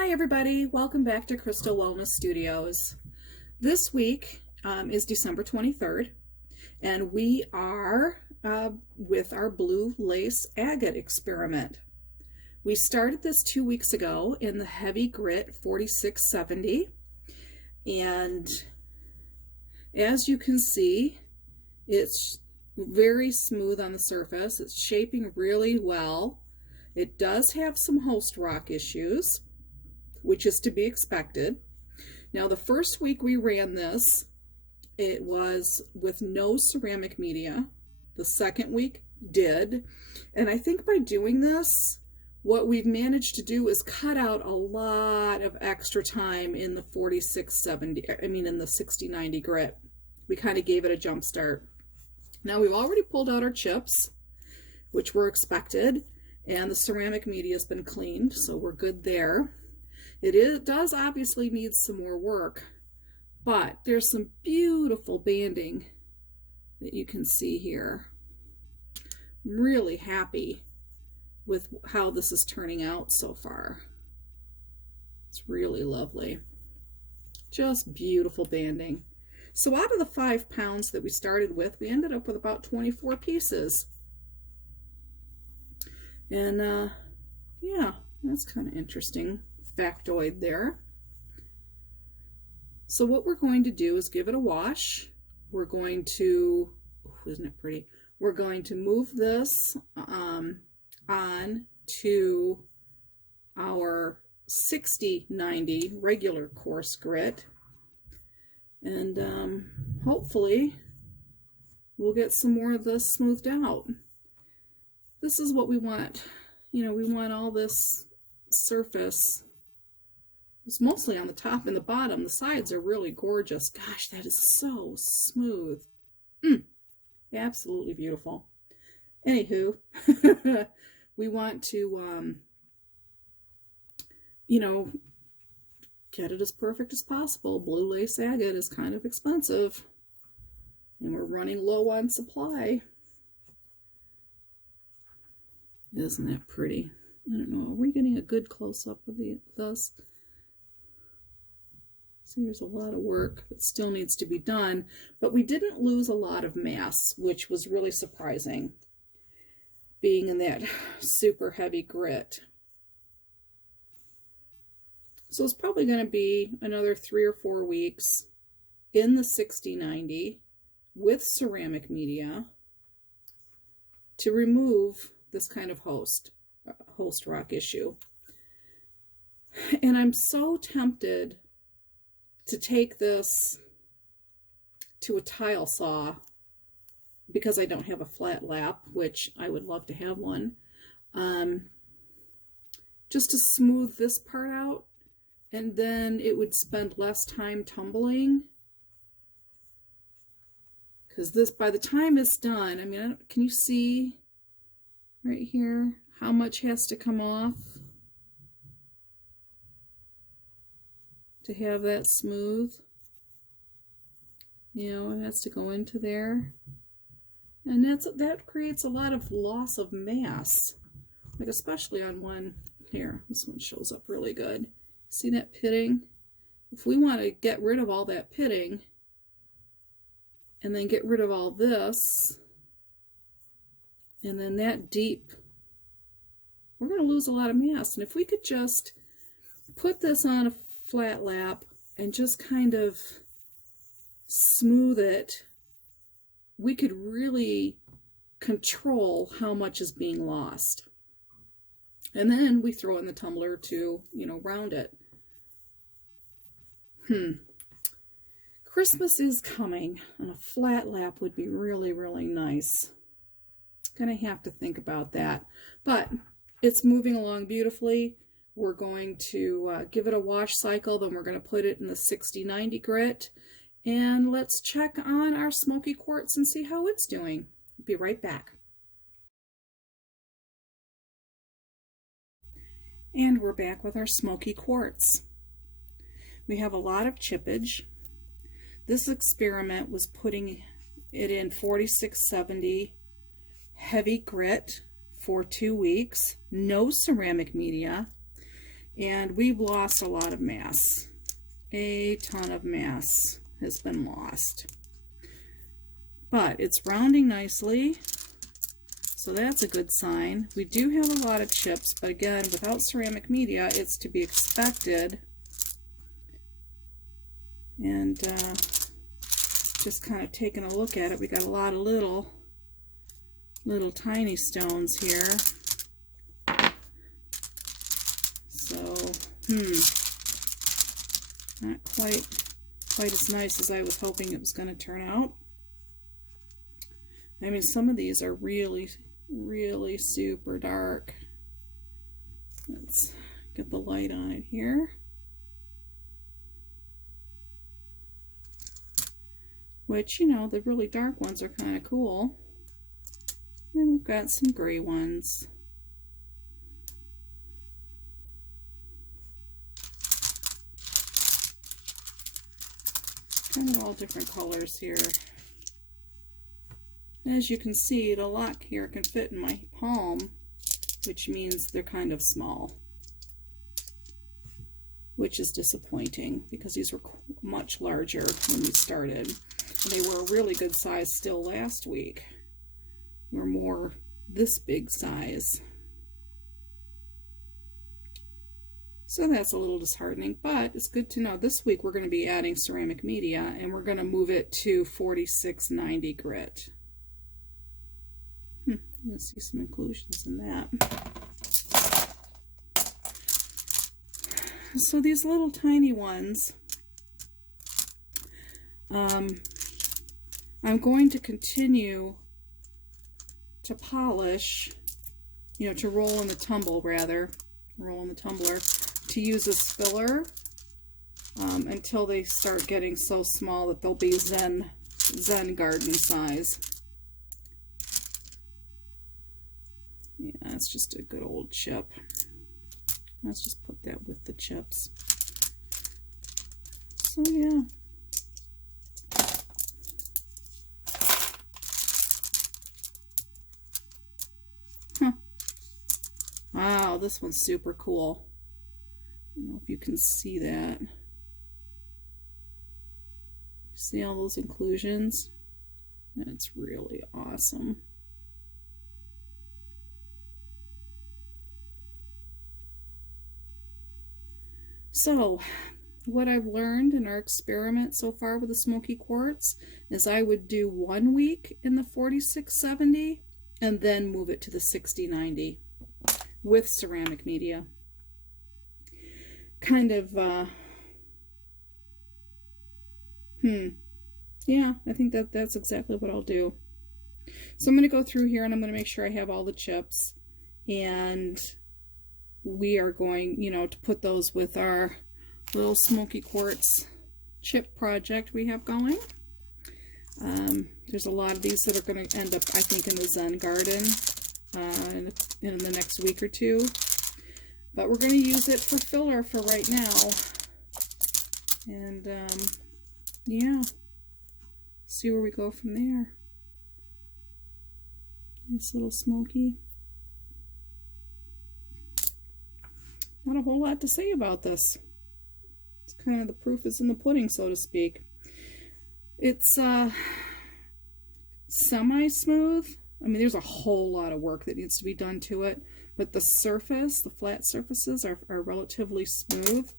Hi everybody, welcome back to Crystal Wellness Studios. This week is December 23rd and we are with our blue lace agate experiment. We started this 2 weeks ago in the heavy grit 4670, and as you can see, it's very smooth on the surface. It's shaping really well. It does have some host rock issues, which is to be expected. Now, the first week we ran this, it was with no ceramic media. The second week did. And I think by doing this, what we've managed to do is cut out a lot of extra time in the 4670, in the 6090 grit. We kind of gave it a jump start. Now, we've already pulled out our chips, which were expected, and the ceramic media has been cleaned, so we're good there. It does obviously need some more work, but there's some beautiful banding that you can see here. I'm really happy with how this is turning out so far. It's really lovely. Just beautiful banding. So out of the 5 pounds that we started with, we ended up with about 24 pieces. And yeah, that's kind of interesting factoid there. So what we're going to do is give it a wash. We're going to, isn't it pretty? We're going to move this on to our 6090 regular coarse grit, and hopefully we'll get some more of this smoothed out. This is what we want. You know, we want all this surface. It's mostly on the top and the bottom. The sides are really gorgeous. Gosh, that is so smooth. Absolutely beautiful. Anywho, we want to, get it as perfect as possible. Blue lace agate is kind of expensive, and we're running low on supply. Isn't that pretty? I don't know. Are we getting a good close-up of this? So there's a lot of work that still needs to be done, but we didn't lose a lot of mass, which was really surprising, being in that super heavy grit. So it's probably going to be another 3 or 4 weeks in the 6090 with ceramic media to remove this kind of host rock issue. And I'm so tempted to take this to a tile saw, because I don't have a flat lap, which I would love to have one, just to smooth this part out, and then it would spend less time tumbling. Because this, by the time it's done, can you see right here how much has to come off to have that smooth? It has to go into there, and that creates a lot of loss of mass, like especially on one here. This one shows up really good. See that pitting? If we want to get rid of all that pitting and then get rid of all this and then that deep, we're going to lose a lot of mass. And if we could just put this on a flat lap and just kind of smooth it, we could really control how much is being lost. And then we throw it in the tumbler to, round it. Christmas is coming, and a flat lap would be really, really nice. Gonna have to think about that. But it's moving along beautifully. We're going to give it a wash cycle, then we're going to put it in the 6090 grit, and let's check on our Smokey Quartz and see how it's doing. Be right back. And we're back with our Smokey Quartz. We have a lot of chippage. This experiment was putting it in 4670 heavy grit for 2 weeks, no ceramic media, and we've lost a lot of mass. A ton of mass has been lost. But it's rounding nicely, so that's a good sign. We do have a lot of chips, but again, without ceramic media, it's to be expected. And just kind of taking a look at it, we got a lot of little tiny stones here. So, not quite as nice as I was hoping it was going to turn out. I mean, some of these are really, really super dark. Let's get the light on it here. Which, you know, the really dark ones are kind of cool. And we've got some gray ones. Kind of all different colors here. As you can see, the lock here can fit in my palm, which means they're kind of small, which is disappointing because these were much larger when we started. And they were a really good size still last week. They were more this big size. So that's a little disheartening, but it's good to know this week we're going to be adding ceramic media, and we're going to move it to 4690 grit. I'm going to see some inclusions in that. So these little tiny ones, I'm going to continue to polish, you know, to roll in the tumbler, to use as filler until they start getting so small that they'll be Zen garden size. Yeah, that's just a good old chip. Let's just put that with the chips. So yeah. Wow, this one's super cool. I don't know if you can see that. See all those inclusions? That's really awesome. So, what I've learned in our experiment so far with the Smokey Quartz is I would do 1 week in the 4670 and then move it to the 6090 with ceramic media. Kind of, yeah, I think that's exactly what I'll do. So I'm going to go through here and I'm going to make sure I have all the chips, and we are going, you know, to put those with our little Smokey Quartz chip project we have going. There's a lot of these that are going to end up, I think, in the Zen garden in the next week or two. But we're going to use it for filler for right now. And, yeah, see where we go from there. Nice little smoky. Not a whole lot to say about this. It's kind of the proof is in the pudding, so to speak. It's semi-smooth. I mean, there's a whole lot of work that needs to be done to it, but the surface, the flat surfaces are relatively smooth.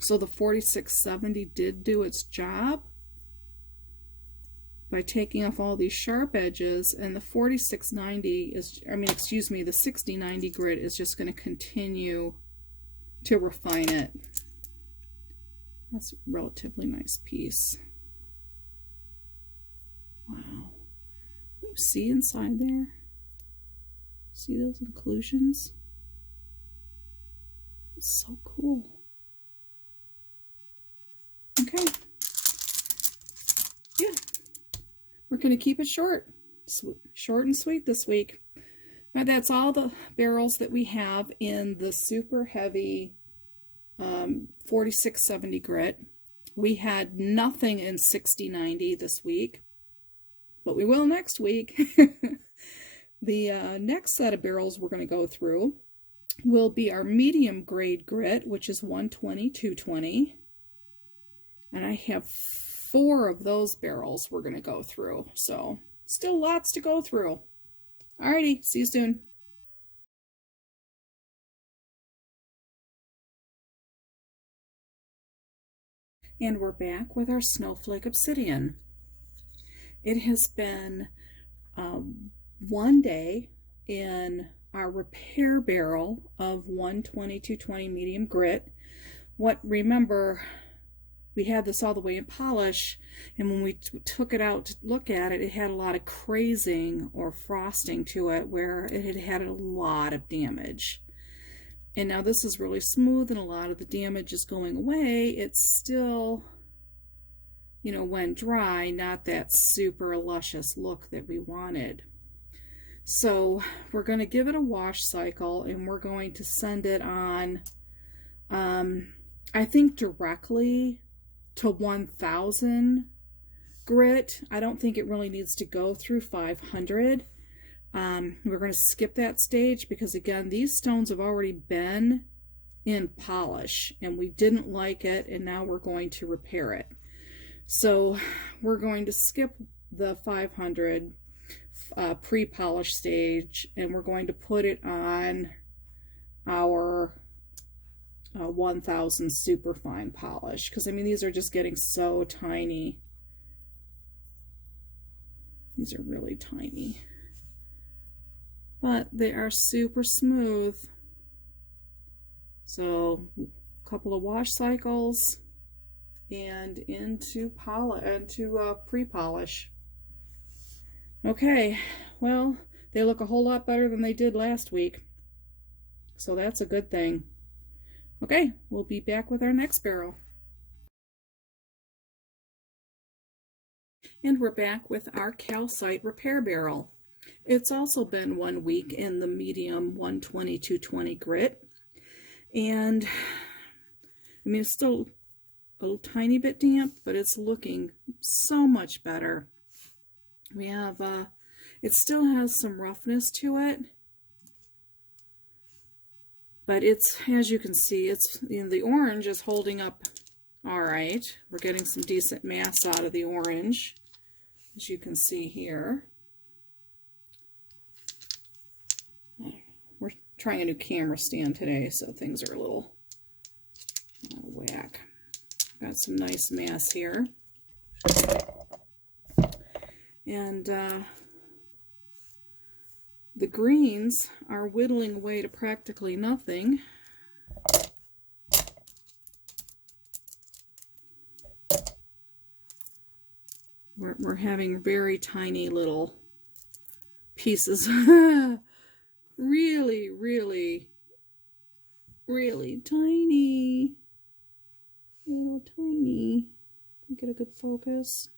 So the 4670 did do its job by taking off all these sharp edges, and the 4690 is, I mean, excuse me, the 6090 grit is just going to continue to refine it. That's a relatively nice piece. Wow. You see inside there? See those inclusions? It's so cool. Okay. Yeah. We're going to keep it short and sweet this week. Now that's all the barrels that we have in the super heavy 4670 grit. We had nothing in 6090 this week, but we will next week. The next set of barrels we're going to go through will be our medium grade grit, which is 120, 220. And I have 4 of those barrels we're going to go through. So still lots to go through. Alrighty, see you soon. And we're back with our Snowflake Obsidian. It has been 1 day in our repair barrel of 120, 220 medium grit. Remember, we had this all the way in polish, and when we took it out to look at it, it had a lot of crazing or frosting to it where it had had a lot of damage. And now this is really smooth and a lot of the damage is going away. It's still, you know, when dry, not that super luscious look that we wanted. So we're going to give it a wash cycle, and we're going to send it on, I think, directly to 1000 grit. I don't think it really needs to go through 500. We're going to skip that stage because, again, these stones have already been in polish and we didn't like it, and now we're going to repair it. So we're going to skip the 500 pre-polish stage, and we're going to put it on our 1000 super fine polish, because I mean these are just getting so tiny. These are really tiny, but they are super smooth. So a couple of wash cycles and into pre-polish. Okay, well, they look a whole lot better than they did last week, so that's a good thing. Okay, we'll be back with our next barrel. And we're back with our calcite repair barrel. It's also been 1 week in the medium 120, 220 grit. And I mean, it's still a little tiny bit damp, but it's looking so much better. We have, it still has some roughness to it, but it's, as you can see, it's, you know, the orange is holding up all right. We're getting some decent mass out of the orange, as you can see here. We're trying a new camera stand today, so things are a little out of whack. Got some nice mass here. And the greens are whittling away to practically nothing. We're having very tiny little pieces. Really, really, really tiny. Little tiny. Get a good focus.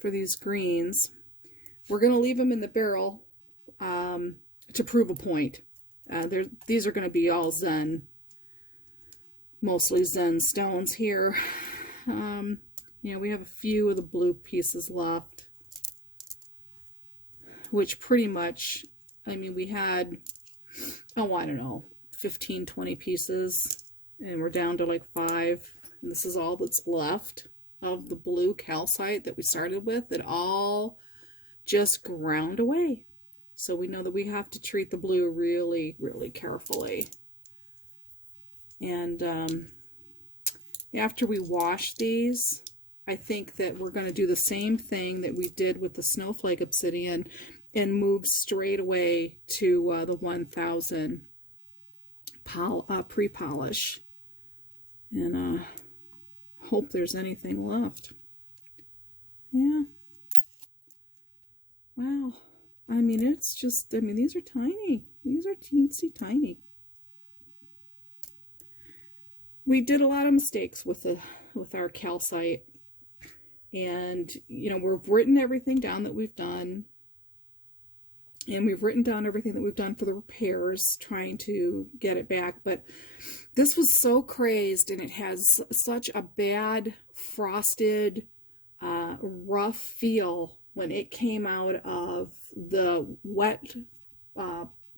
For these greens. We're going to leave them in the barrel to prove a point. These are going to be all Zen, mostly Zen stones here. You know, we have a few of the blue pieces left, which pretty much, I mean, we had, oh, I don't know, 15, 20 pieces, and we're down to like 5, and this is all that's left of the blue calcite that we started with. It all just ground away. So we know that we have to treat the blue really, really carefully. And after we wash these, I think that we're going to do the same thing that we did with the Snowflake Obsidian and move straight away to the 1000 pre-polish. And hope there's anything left. Yeah. Wow. I mean, it's just, I mean, these are tiny. These are teensy tiny. We did a lot of mistakes with our calcite. And, you know, we've written everything down that we've done. And we've written down everything that we've done for the repairs, trying to get it back. But this was so crazed, and it has such a bad, frosted, rough feel when it came out of the wet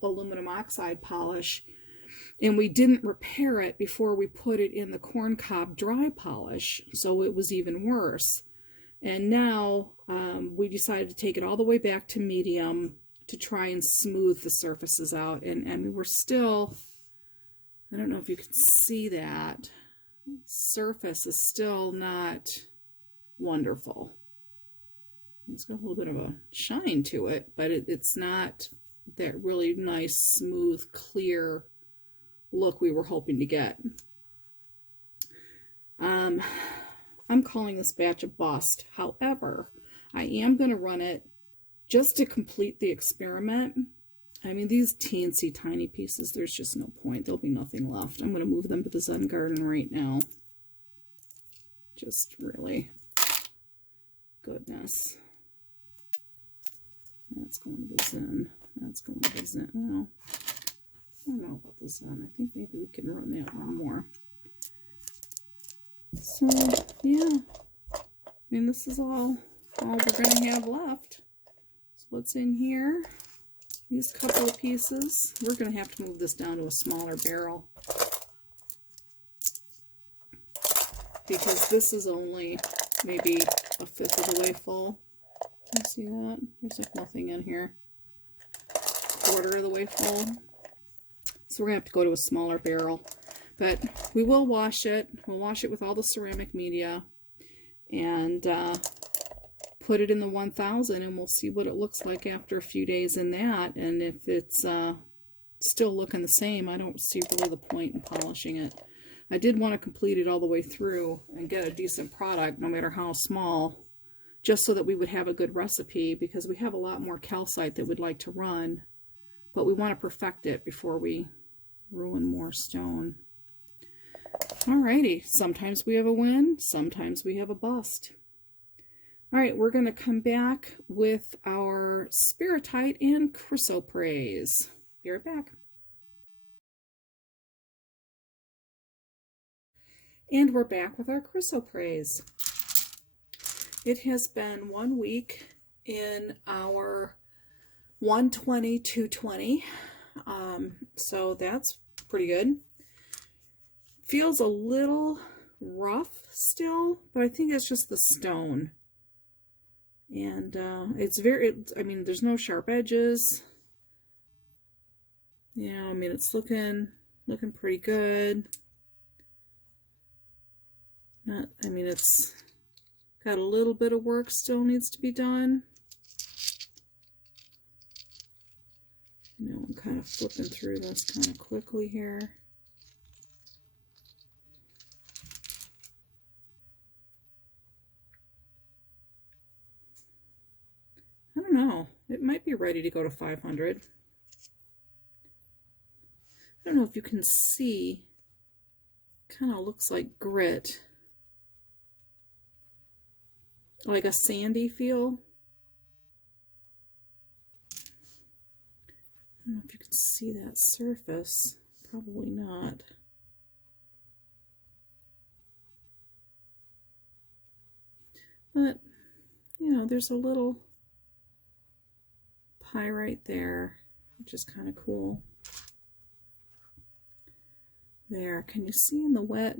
aluminum oxide polish, and we didn't repair it before we put it in the corncob dry polish, so it was even worse. And now we decided to take it all the way back to medium to try and smooth the surfaces out. And I mean, we're still, I don't know if you can see that, surface is still not wonderful. It's got a little bit of a shine to it, but it's not that really nice, smooth, clear look we were hoping to get. I'm calling this batch a bust. However, I am going to run it just to complete the experiment. I mean, these teensy tiny pieces, there's just no point. There'll be nothing left. I'm going to move them to the Zen Garden right now. Just really, goodness. That's going to the Zen. That's going to the Zen. Well, I don't know about the Zen. I think maybe we can run that one more. So, yeah. I mean, this is all we're going to have left. So what's in here? These couple of pieces. We're going to have to move this down to a smaller barrel, because this is only maybe a fifth of the way full. You see that? There's like nothing in here. Quarter of the way full. So we're going to have to go to a smaller barrel. But we will wash it. We'll wash it with all the ceramic media and put it in the 1000, and we'll see what it looks like after a few days in that. And if it's still looking the same, I don't see really the point in polishing it. I did want to complete it all the way through and get a decent product, no matter how small, just so that we would have a good recipe, because we have a lot more calcite that we'd like to run, but we want to perfect it before we ruin more stone. Alrighty, sometimes we have a win, sometimes we have a bust. Alright, we're going to come back with our Spiritite and Chrysoprase. Be right back. And we're back with our Chrysoprase. It has been 1 week in our 120-220, so that's pretty good. Feels a little rough still, but I think it's just the stone. And it's I mean, there's no sharp edges. Yeah, I mean, it's looking pretty good. I mean, it's got a little bit of work still needs to be done. You know, I'm kind of flipping through this kind of quickly here. I don't know. It might be ready to go to 500. I don't know if you can see. Kind of looks like grit. Like a sandy feel. I don't know if you can see that surface. Probably not. But, you know, there's a little pyrite there, which is kind of cool. There, can you see in the wet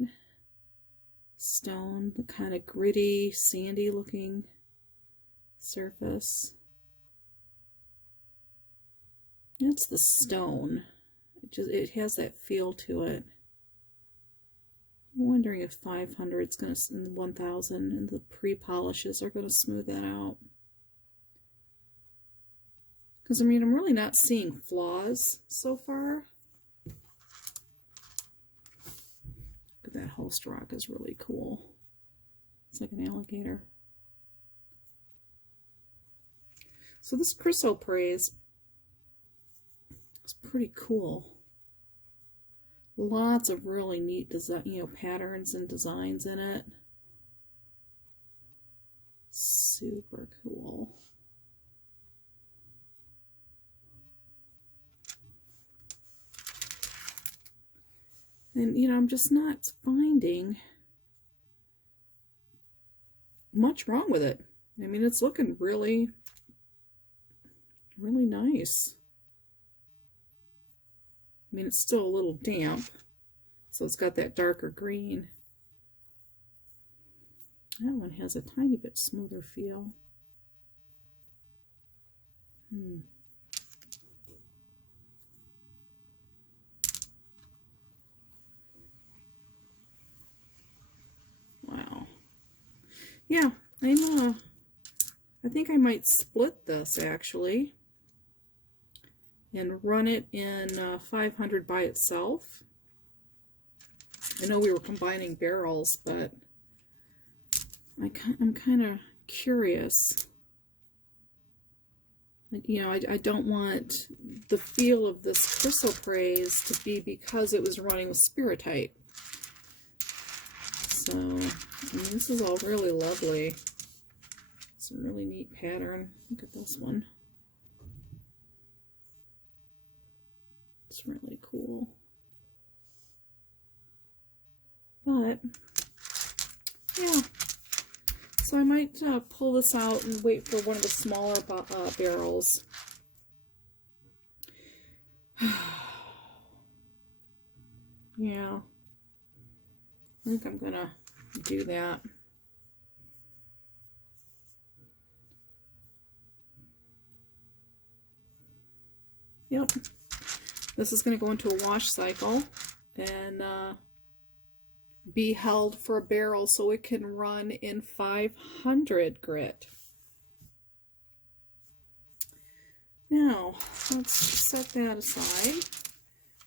stone the kind of gritty, sandy looking surface? That's the stone. It has that feel to it. I'm wondering if 500 is going to, and 1000 and the pre-polishes are going to smooth that out. Because, I mean, I'm really not seeing flaws so far. Look at that host rock is really cool. It's like an alligator. So this Chrysoprase is pretty cool. Lots of really neat design, you know, patterns and designs in it. Super cool. And, you know, I'm just not finding much wrong with it. I mean, it's looking really, really nice. I mean, it's still a little damp, so it's got that darker green. That one has a tiny bit smoother feel. Wow. Yeah, I think I might split this actually and run it in 500 by itself. I know we were combining barrels, but I'm kind of curious. You know, I don't want the feel of this Chrysoprase to be because it was running with Spiritite. So, I mean, this is all really lovely. It's a really neat pattern. Look at this one. It's really cool. But, yeah. So I might pull this out and wait for one of the smaller barrels. Yeah. I think I'm gonna do that. Yep. This is gonna go into a wash cycle and be held for a barrel so it can run in 500 grit. Now, let's set that aside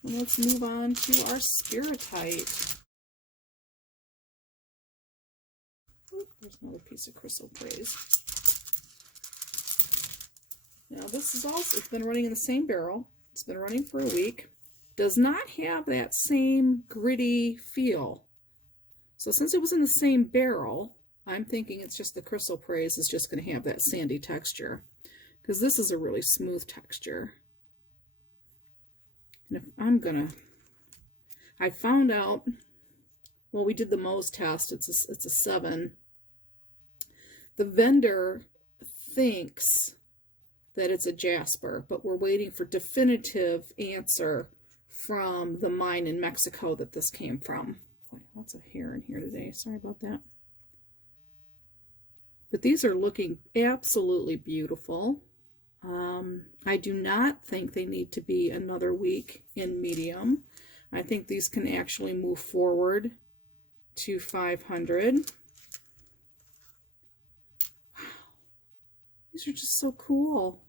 and let's move on to our Spiritite. Oop, there's another piece of Chrysoprase. Now this is also, it's been running in the same barrel. It's been running for a week. Does not have that same gritty feel. So since it was in the same barrel, I'm thinking it's just the Chrysoprase is just going to have that sandy texture. Because this is a really smooth texture. And if I'm going to... I found out, well, we did the MOHS test. It's a 7. The vendor thinks that it's a Jasper, but we're waiting for definitive answer from the mine in Mexico that this came from. Lots of hair in here today. Sorry about that. But these are looking absolutely beautiful. I do not think they need to be another week in medium. I think these can actually move forward to 500. Wow. These are just so cool.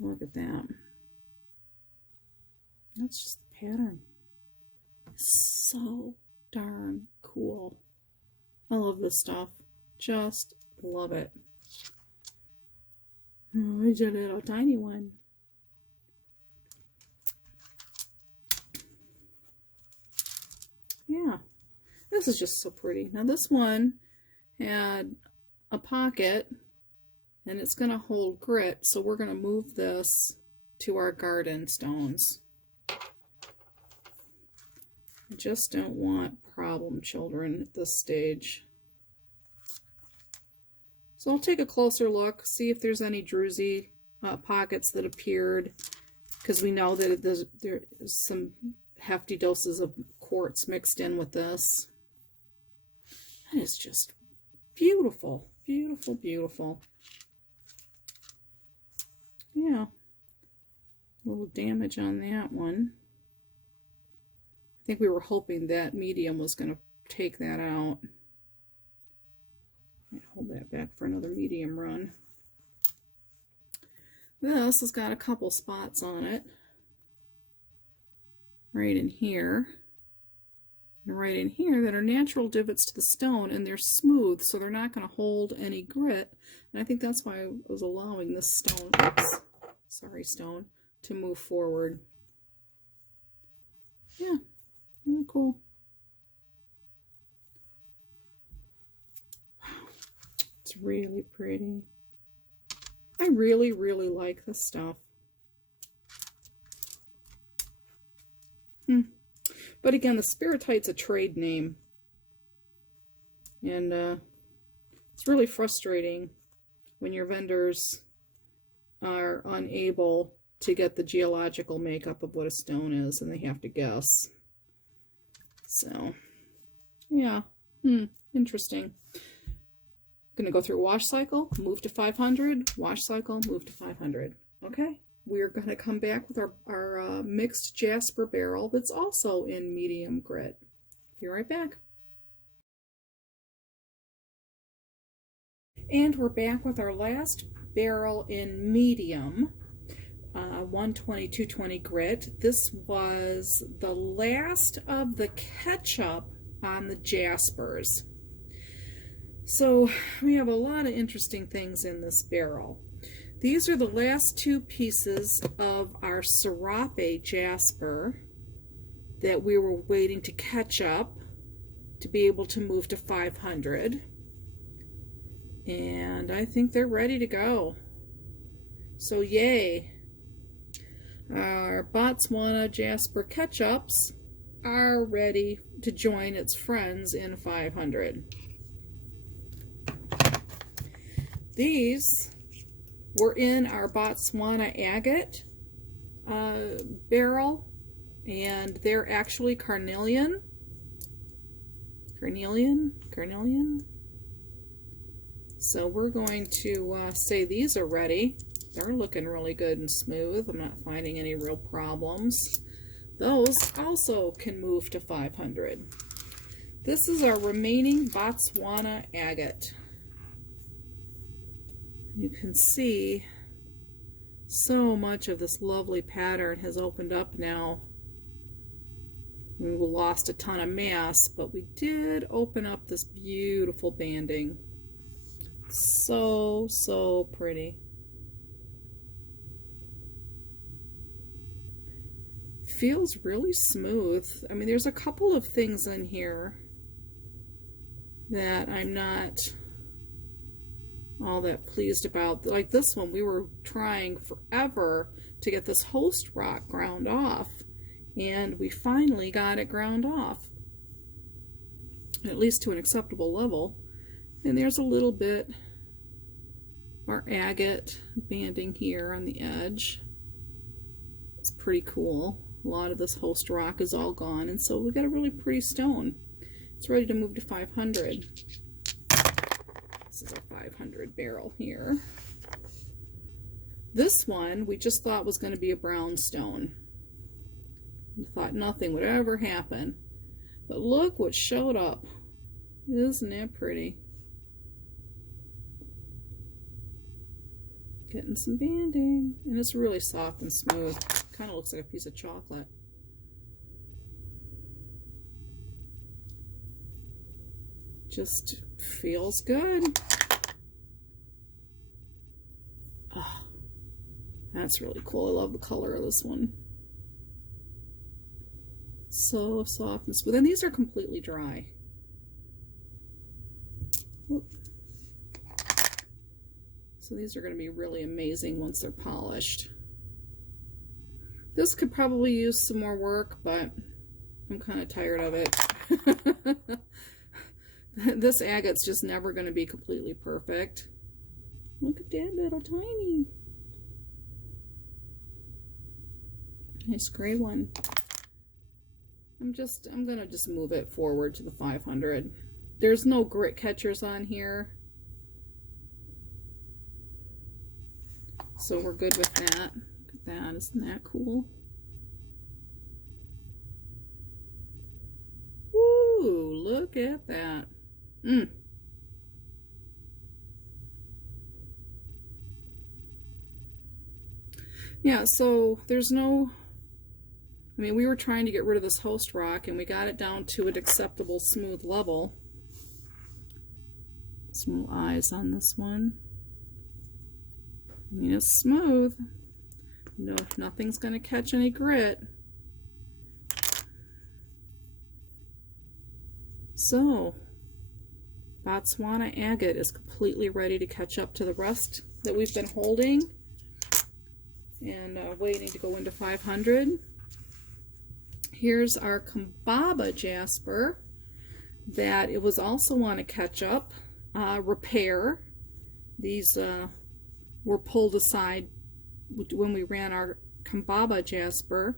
Look at that. That's just the pattern. It's so darn cool. I love this stuff. Just love it. Oh, I did a little tiny one. Yeah. This is just so pretty. Now this one had a pocket and it's going to hold grit, so we're going to move this to our garden stones. I just don't want problem children at this stage. So I'll take a closer look, see if there's any druzy pockets that appeared, because we know that there is some hefty doses of quartz mixed in with this. That is just beautiful, beautiful, beautiful. Yeah, a little damage on that one. I think we were hoping that medium was going to take that out. Hold that back for another medium run. This has got a couple spots on it. Right in here. And right in here that are natural divots to the stone, and they're smooth, so they're not going to hold any grit. And I think that's why I was allowing this stone, oops, sorry stone, to move forward. Yeah, really cool. It's really pretty. I really, really like this stuff. But again, the Spiritite's a trade name. And it's really frustrating when your vendors are unable to get the geological makeup of what a stone is, and they have to guess. So, yeah, interesting. Gonna go through wash cycle, move to 500, wash cycle, move to 500. Okay, we're gonna come back with our mixed Jasper barrel that's also in medium grit. Be right back. And we're back with our last barrel in medium, 120, 220 grit. This was the last of the ketchup on the Jaspers. So we have a lot of interesting things in this barrel. These are the last two pieces of our Serape Jasper that we were waiting to catch up to be able to move to 500. And I think they're ready to go. So yay. Our Botswana Jasper Ketchups are ready to join its friends in 500. These were in our Botswana Agate barrel, and they're actually Carnelian. Carnelian. So we're going to say these are ready. They're looking really good and smooth. I'm not finding any real problems. Those also can move to 500. This is our remaining Botswana Agate. You can see so much of this lovely pattern has opened up now. We lost a ton of mass, but we did open up this beautiful banding. So pretty. Feels really smooth. I mean, there's a couple of things in here that I'm not all that pleased about. Like this one, we were trying forever to get this host rock ground off, and we finally got it ground off, at least to an acceptable level. And there's a little bit of our agate banding here on the edge. It's pretty cool. A lot of this host rock is all gone, and so we got a really pretty stone. It's ready to move to 500. This is our 500 barrel here. This one we just thought was going to be a brown stone. We thought nothing would ever happen. But look what showed up. Isn't it pretty? Getting some banding. And it's really soft and smooth. Kind of looks like a piece of chocolate. Just feels good. Oh, that's really cool. I love the color of this one. So soft and smooth. And these are completely dry. Whoop. So these are going to be really amazing once they're polished. This could probably use some more work, but I'm kind of tired of it. This agate's just never going to be completely perfect. Look at that little tiny. Nice gray one. I'm going to just move it forward to the 500. There's no grit catchers on here, so we're good with that. Look at that. Isn't that cool? Woo! Look at that. Yeah, so there's no, I mean, we were trying to get rid of this host rock, and we got it down to an acceptable smooth level. Some little eyes on this one. I mean, it's smooth. No, nothing's going to catch any grit. So, Botswana Agate is completely ready to catch up to the rest that we've been holding and waiting to go into 500. Here's our Kambaba Jasper that it was also on a catch-up repair. These were pulled aside when we ran our Kambaba Jasper,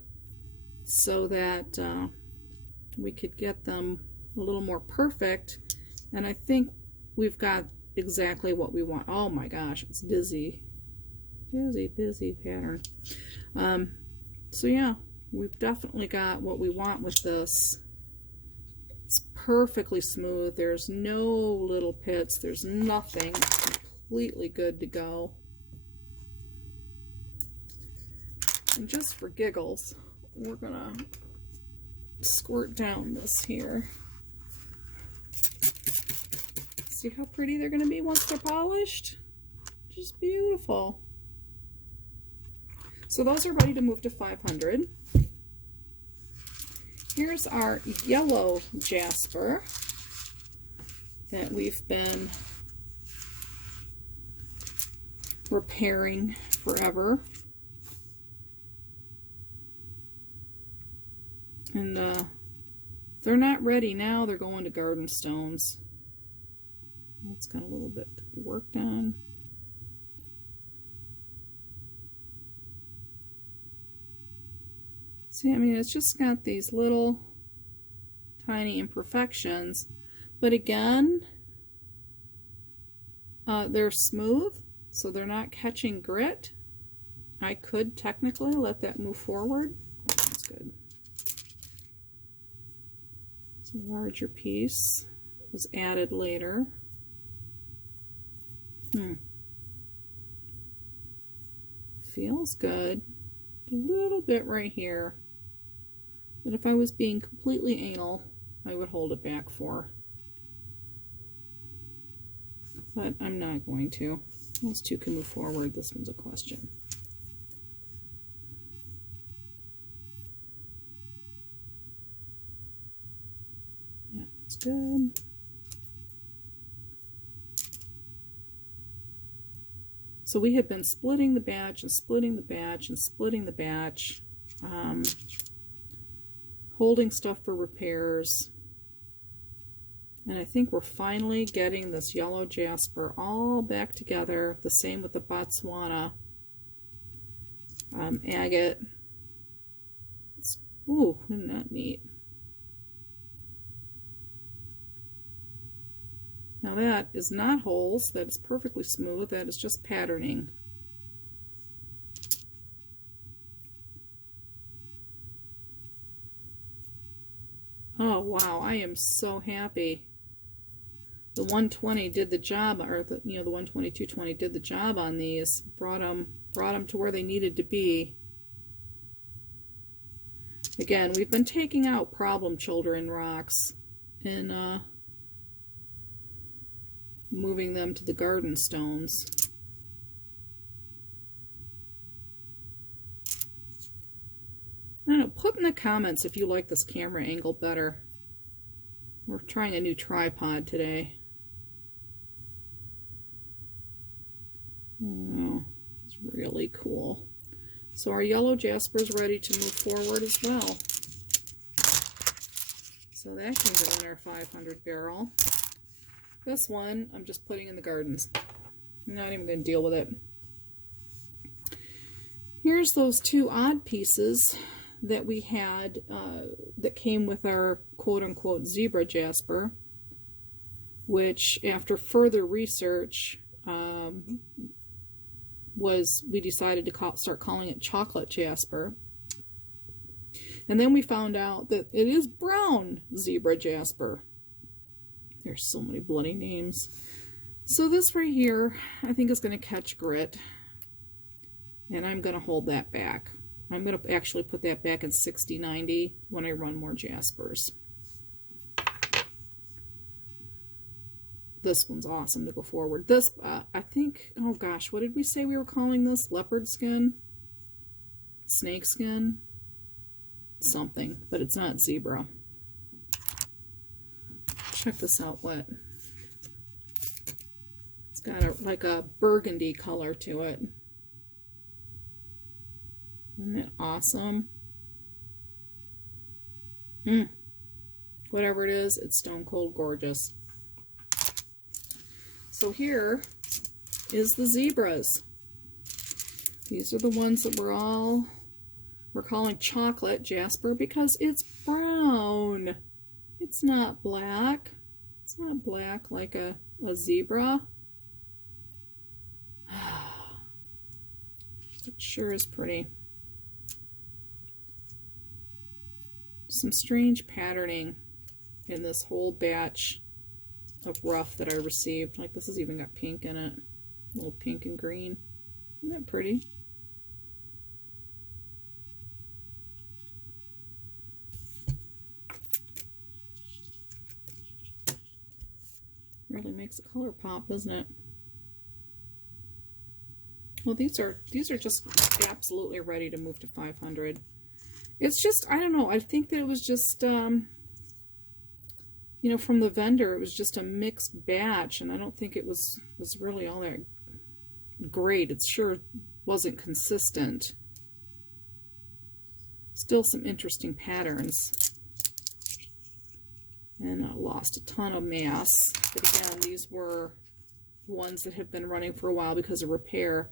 so that we could get them a little more perfect. And I think we've got exactly what we want. Oh my gosh, it's busy pattern. So yeah, we've definitely got what we want with this. It's perfectly smooth. There's no little pits. There's nothing. Completely good to go. And just for giggles, we're gonna squirt down this here. See how pretty they're gonna be once they're polished? Just beautiful. So those are ready to move to 500. Here's our yellow Jasper that we've been repairing forever. And if they're not ready now, they're going to garden stones. That's got a little bit to be worked on. See, I mean, it's just got these little tiny imperfections, but again, they're smooth, so they're not catching grit. I could technically let that move forward. Oh, that's good. It's a larger piece. It was added later. Feels good. A little bit right here. But if I was being completely anal, I would hold it back for. But I'm not going to. Those two can move forward. This one's a question. Yeah, that's good. So we had been splitting the batch and splitting the batch and splitting the batch, holding stuff for repairs. And I think we're finally getting this yellow Jasper all back together. The same with the Botswana agate. Ooh, isn't that neat? Now that is not holes, that is perfectly smooth, that is just patterning. Oh wow, I am so happy. The 120 did the job, or the 120, 220 did the job on these, brought them to where they needed to be. Again, we've been taking out problem children rocks and moving them to the garden stones. I don't know, put in the comments if you like this camera angle better. We're trying a new tripod today. Oh, it's really cool. So our yellow Jasper is ready to move forward as well. So that can go in our 500 barrel. This one, I'm just putting in the gardens. I'm not even going to deal with it. Here's those two odd pieces that we had that came with our quote-unquote zebra Jasper, which after further research we decided to start calling it chocolate Jasper. And then we found out that it is brown zebra Jasper. There's so many bloody names. So this right here, I think is going to catch grit. And I'm going to hold that back. I'm going to actually put that back in 60-90 when I run more Jaspers. This one's awesome to go forward. This, I think, oh gosh, what did we say we were calling this? Leopard skin? Snake skin? Something, but it's not zebra. Check this out wet. It's got like a burgundy color to it. Isn't it awesome? Whatever it is, it's stone cold gorgeous. So here is the zebras. These are the ones that we're calling chocolate Jasper because it's brown. It's not black. It's not black like a zebra. It sure is pretty. Some strange patterning in this whole batch of rough that I received. Like this has even got pink in it. A little pink and green. Isn't that pretty? Really makes the color pop, doesn't it? Well, these are just absolutely ready to move to 500. It's just, I don't know, I think that it was just, you know, from the vendor, it was just a mixed batch, and I don't think it was really all that great. It sure wasn't consistent. Still some interesting patterns. And I lost a ton of mass. But again, these were ones that have been running for a while because of repair.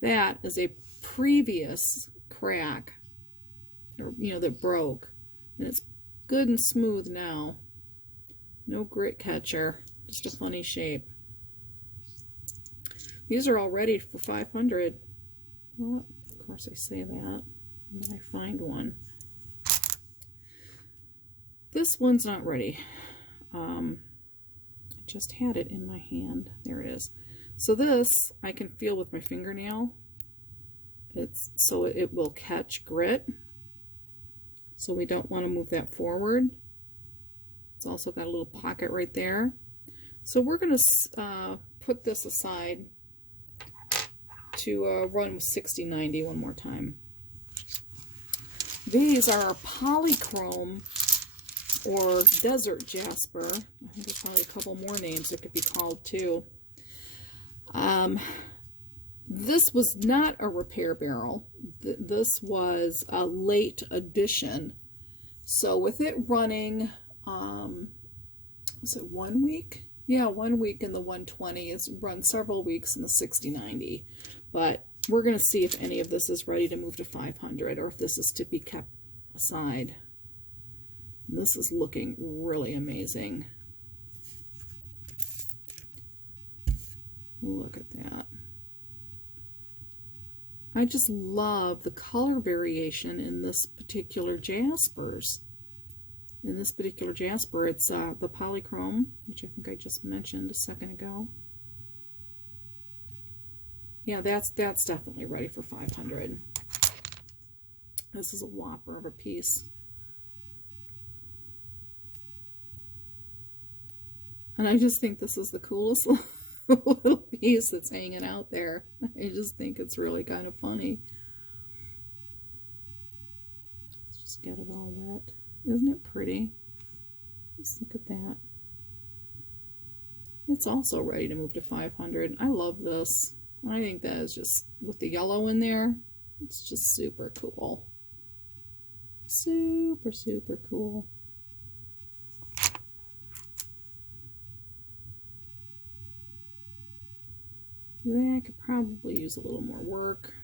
That is a previous crack, or, you know, that broke. And it's good and smooth now. No grit catcher, just a funny shape. These are all ready for 500. Well, of course I say that, and then I find one. This one's not ready. I just had it in my hand. There it is. So this I can feel with my fingernail. So it will catch grit. So we don't want to move that forward. It's also got a little pocket right there. So we're going to put this aside to run with 6090 one more time. These are our Polychrome or Desert Jasper. I think there's probably a couple more names it could be called too. This was not a repair barrel. This was a late addition. So with it running, was it 1 week? Yeah, 1 week in the 120. It's run several weeks in the 6090. But we're going to see if any of this is ready to move to 500 or if this is to be kept aside. And this is looking really amazing. Look at that. I just love the color variation in this particular Jaspers. In this particular Jasper, it's the Polychrome, which I think I just mentioned a second ago. Yeah, that's definitely ready for 500. This is a whopper of a piece. And I just think this is the coolest little piece that's hanging out there. I just think it's really kind of funny. Let's just get it all wet. Isn't it pretty? Just look at that. It's also ready to move to 500. I love this. I think that is just, with the yellow in there, it's just super cool. Super, super cool. That could probably use a little more work.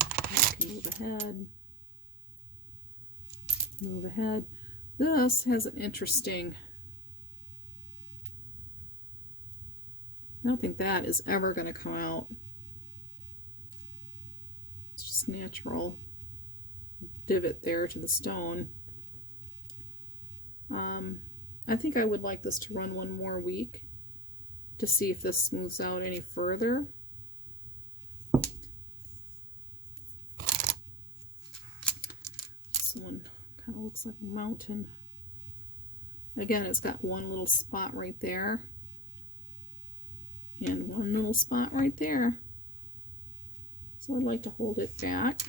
I can move ahead. Move ahead. This has an interesting... I don't think that is ever going to come out. It's just natural divot there to the stone. I think I would like this to run one more week to see if this smooths out any further. This one kind of looks like a mountain. Again, it's got one little spot right there and one little spot right there. So I'd like to hold it back.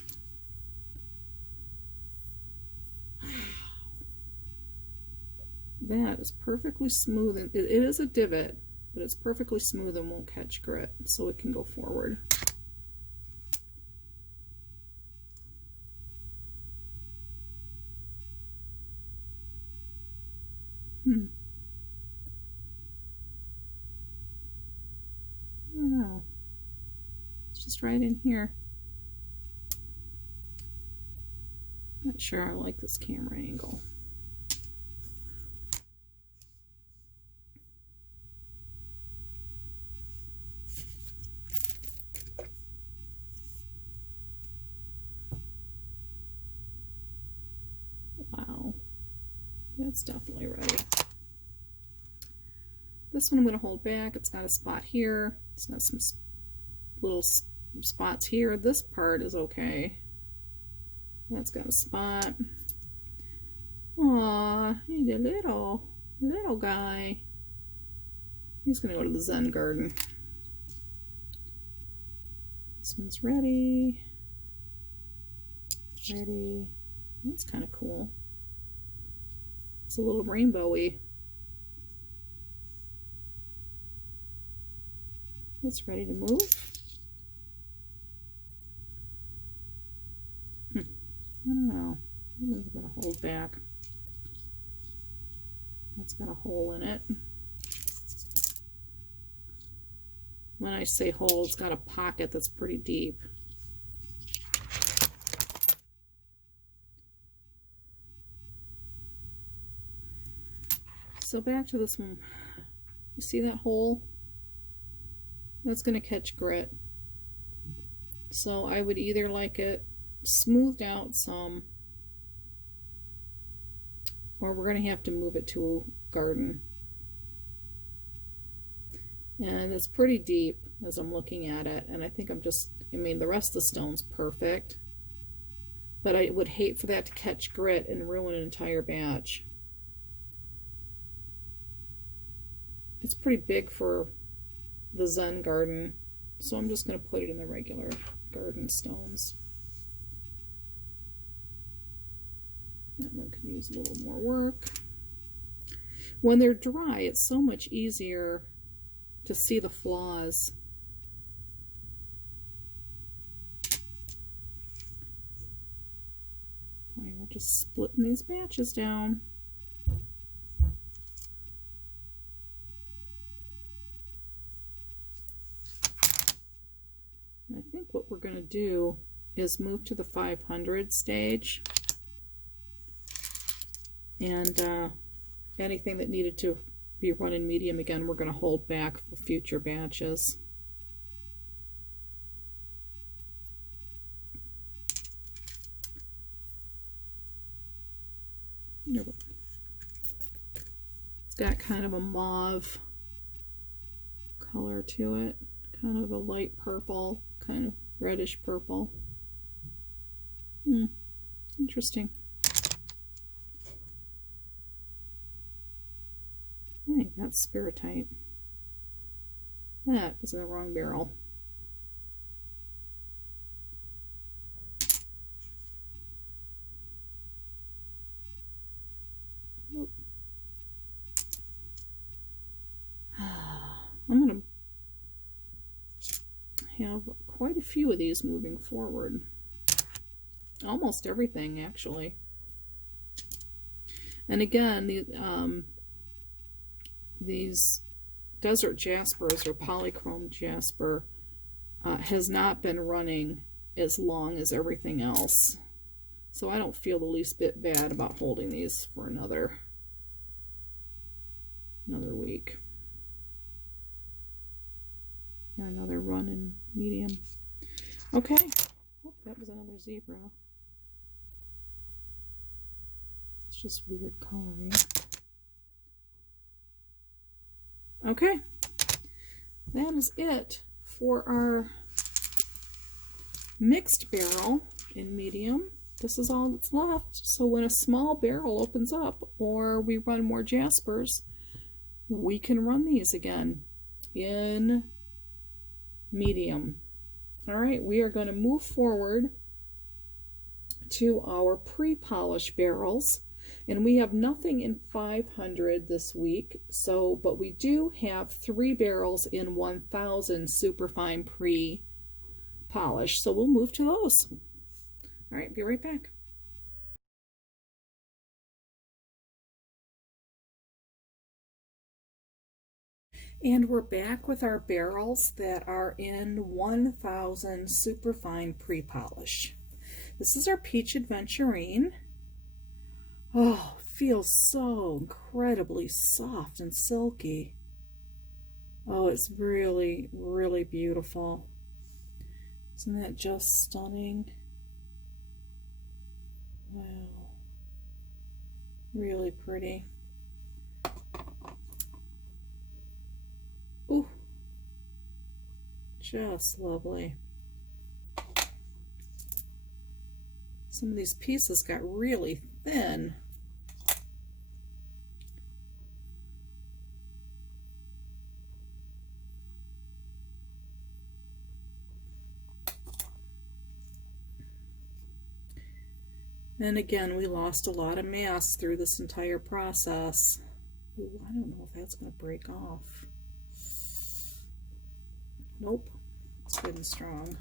That is perfectly smooth. It is a divot, but it's perfectly smooth and won't catch grit, so it can go forward. just right in here. Not sure I like this camera angle. Wow, that's definitely ready. This one I'm going to hold back. It's got a spot here. It's got some little spots here. This part is okay. That's got a spot. Aw, he's a little guy. He's going to go to the Zen garden. This one's ready. Ready. That's kind of cool. It's a little rainbowy. It's ready to move. I don't know. That one's going to hold back. That's got a hole in it. When I say hole, it's got a pocket that's pretty deep. So back to this one. You see that hole? That's going to catch grit. So I would either like it smoothed out some, or we're going to have to move it to a garden. And it's pretty deep as I'm looking at it, and I think I mean, the rest of the stone's perfect, but I would hate for that to catch grit and ruin an entire batch. It's pretty big for the Zen garden, so I'm just going to put it in the regular garden stones. That one could use a little more work. When they're dry, it's so much easier to see the flaws. Boy, we're just splitting these batches down. I think what we're going to do is move to the 500 stage, and anything that needed to be run in medium again, we're going to hold back for future batches. It's got kind of a mauve color to it, kind of a light purple, kind of reddish purple. Interesting. I think that's Spiritite. That is in the wrong barrel. I'm going to have quite a few of these moving forward. Almost everything, actually. And again, these desert jaspers or polychrome jasper has not been running as long as everything else. So I don't feel the least bit bad about holding these for another week. Another run in medium. Okay. Oh, that was another zebra. It's just weird coloring. Okay. That is it for our mixed barrel in medium. This is all that's left. So when a small barrel opens up or we run more jaspers, we can run these again in medium. All right, we are going to move forward to our pre-polish barrels, and we have nothing in 500 this week, but we do have 3 barrels in 1000 superfine pre-polish, so we'll move to those. All right, be right back. And we're back with our barrels that are in 1000 superfine pre-polish. This is our Peach Aventurine. Oh, feels so incredibly soft and silky. Oh, it's really, really beautiful. Isn't that just stunning? Wow. Really pretty. Ooh, just lovely. Some of these pieces got really thin. And again, we lost a lot of mass through this entire process. Ooh, I don't know if that's going to break off. Nope, it's good and strong.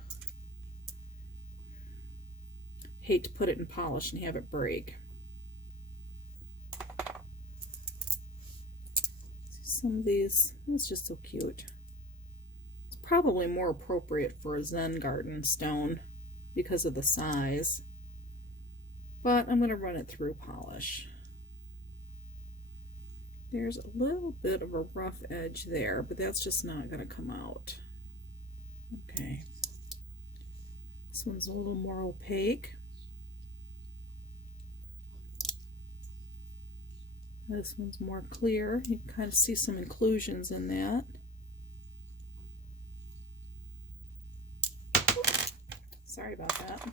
Hate to put it in polish and have it break. Some of these, it's just so cute. It's probably more appropriate for a Zen garden stone because of the size. But I'm going to run it through polish. There's a little bit of a rough edge there, but that's just not going to come out. Okay. This one's a little more opaque. This one's more clear. You can kind of see some inclusions in that. Sorry about that.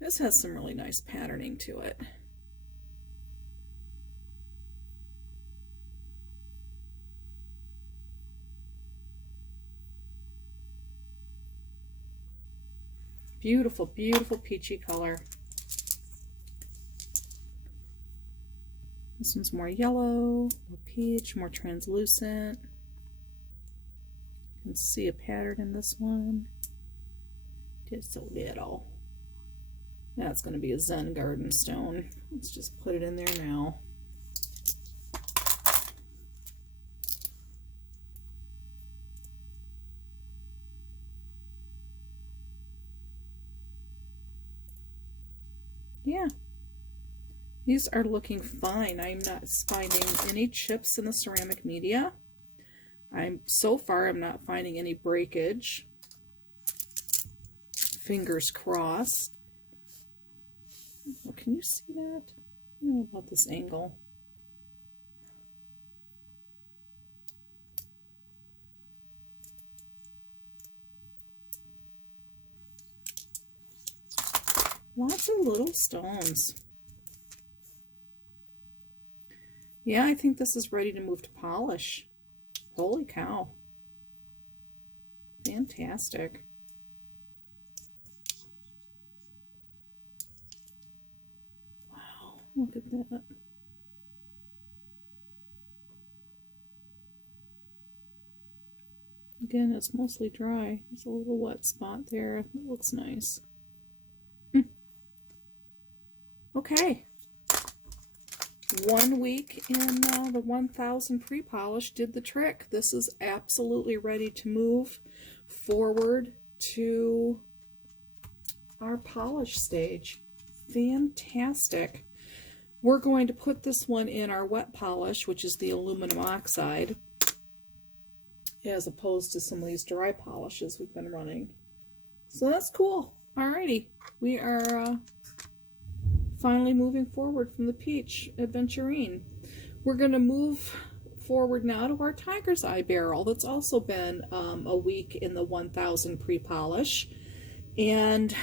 This has some really nice patterning to it. Beautiful, beautiful peachy color. This one's more yellow, more peach, more translucent. You can see a pattern in this one. Just a little. That's going to be a Zen garden stone. Let's just put it in there now. Yeah, these are looking fine. I'm not finding any chips in the ceramic media. So far I'm not finding any breakage. Fingers crossed. Oh, can you see that? I don't know about this angle. Lots of little stones. Yeah, I think this is ready to move to polish. Holy cow. Fantastic. Wow, look at that. Again, it's mostly dry. There's a little wet spot there. It looks nice. Okay. 1 week in the 1000 pre-polish did the trick. This is absolutely ready to move forward to our polish stage. Fantastic. We're going to put this one in our wet polish, which is the aluminum oxide, as opposed to some of these dry polishes we've been running. So that's cool. Alrighty, we are finally moving forward from the Peach Aventurine. We're going to move forward now to our Tiger's Eye barrel. That's also been a week in the 1000 pre-polish, and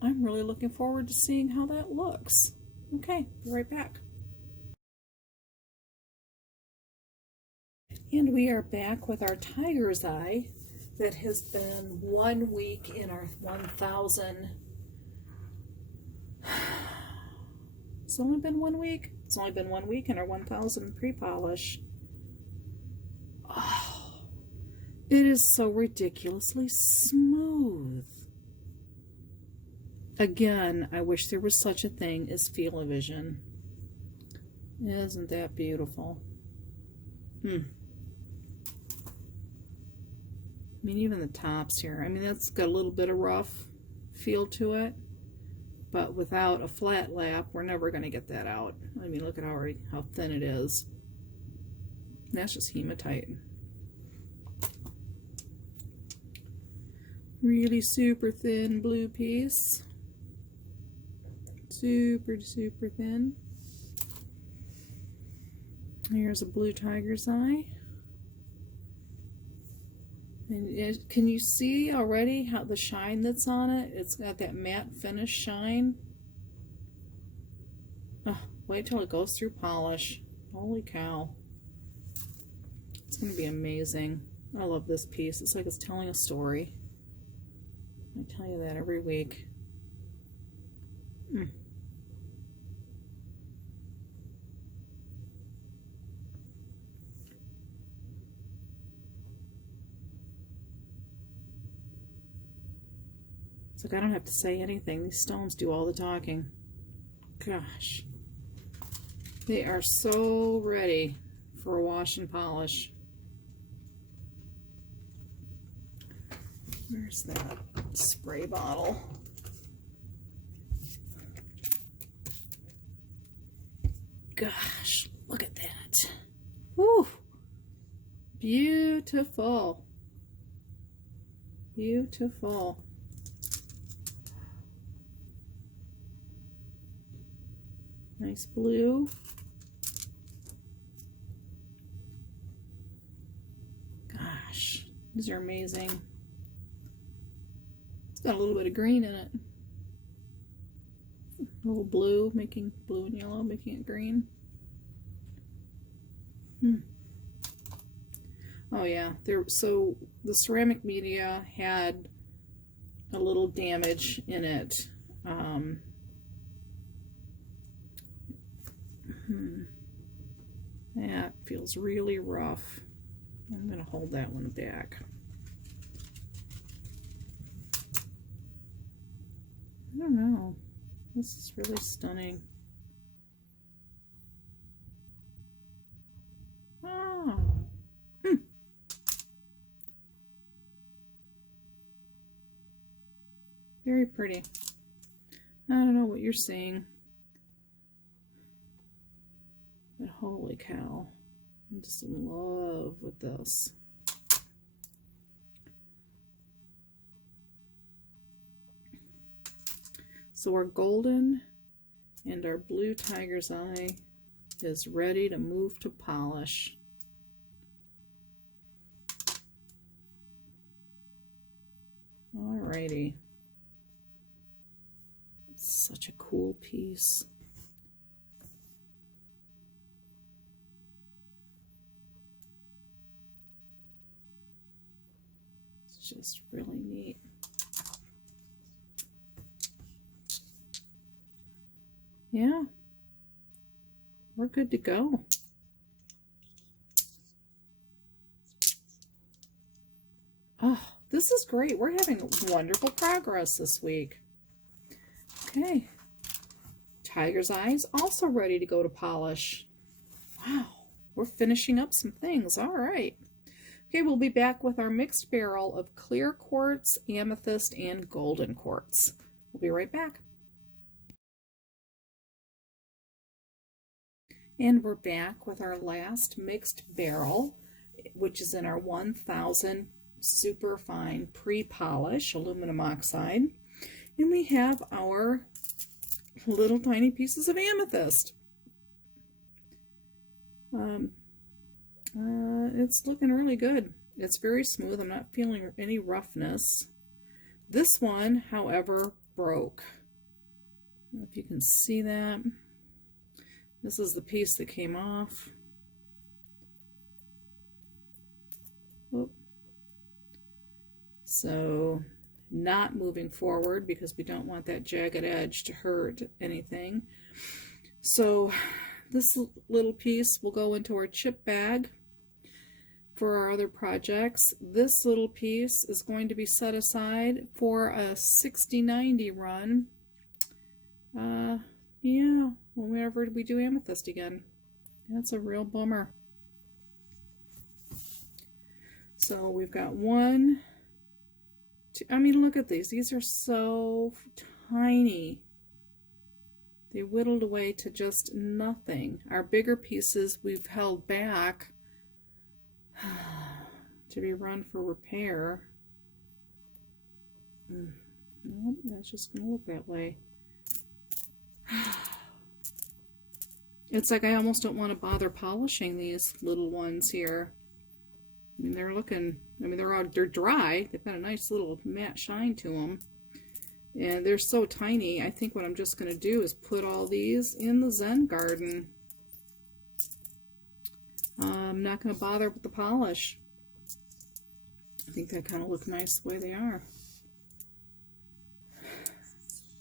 I'm really looking forward to seeing how that looks. Okay, be right back. And we are back with our Tiger's Eye that has been 1 week in our 1000. It's only been 1 week. It's only been 1 week in our 1000 pre-polish. Oh, it is so ridiculously smooth. Again, I wish there was such a thing as feel-o-vision. Isn't that beautiful? I mean, even the tops here, I mean, that's got a little bit of rough feel to it, but without a flat lap, we're never going to get that out. I mean, look at how thin it is. That's just hematite. Really super thin blue piece. Super, super thin. Here's a blue tiger's eye. And can you see already how the shine that's on it? It's got that matte finish shine. Oh, wait till it goes through polish. Holy cow. It's going to be amazing. I love this piece. It's like it's telling a story. I tell you that every week. It's like I don't have to say anything. These stones do all the talking. Gosh. They are so ready for a wash and polish. Where's that spray bottle? Gosh, look at that. Woo! Beautiful. Beautiful. Nice blue. Gosh, these are amazing. It's got a little bit of green in it. A little blue, making blue and yellow, making it green. Oh yeah, so the ceramic media had a little damage in it. That feels really rough. I'm going to hold that one back. I don't know. This is really stunning. Oh. Very pretty. I don't know what you're seeing. But holy cow, I'm just in love with this. So our golden and our blue tiger's eye is ready to move to polish. Alrighty. Such a cool piece. Just really neat. Yeah, we're good to go. Oh, this is great. We're having wonderful progress this week. Okay. Tiger's eyes also ready to go to polish. Wow, we're finishing up some things. All right. Okay, we'll be back with our mixed barrel of clear quartz, amethyst, and golden quartz. We'll be right back. And we're back with our last mixed barrel, which is in our 1000 superfine pre-polish aluminum oxide. And we have our little tiny pieces of amethyst. It's looking really good. It's very smooth. I'm not feeling any roughness. This one, however, broke. I don't know if you can see that. This is the piece that came off. Oop. So, not moving forward because we don't want that jagged edge to hurt anything. So, this little piece will go into our chip bag for our other projects. This little piece is going to be set aside for a 60-90 run. Yeah, whenever we do amethyst again. That's a real bummer. So we've got one, two, I mean, look at these. These are so tiny. They whittled away to just nothing. Our bigger pieces we've held back to be run for repair. Nope, that's just going to look that way. It's like I almost don't want to bother polishing these little ones here. I mean, they're looking, I mean, they're dry. They've got a nice little matte shine to them. And they're so tiny, I think what I'm just going to do is put all these in the Zen garden. I'm not going to bother with the polish. I think they kind of look nice the way they are.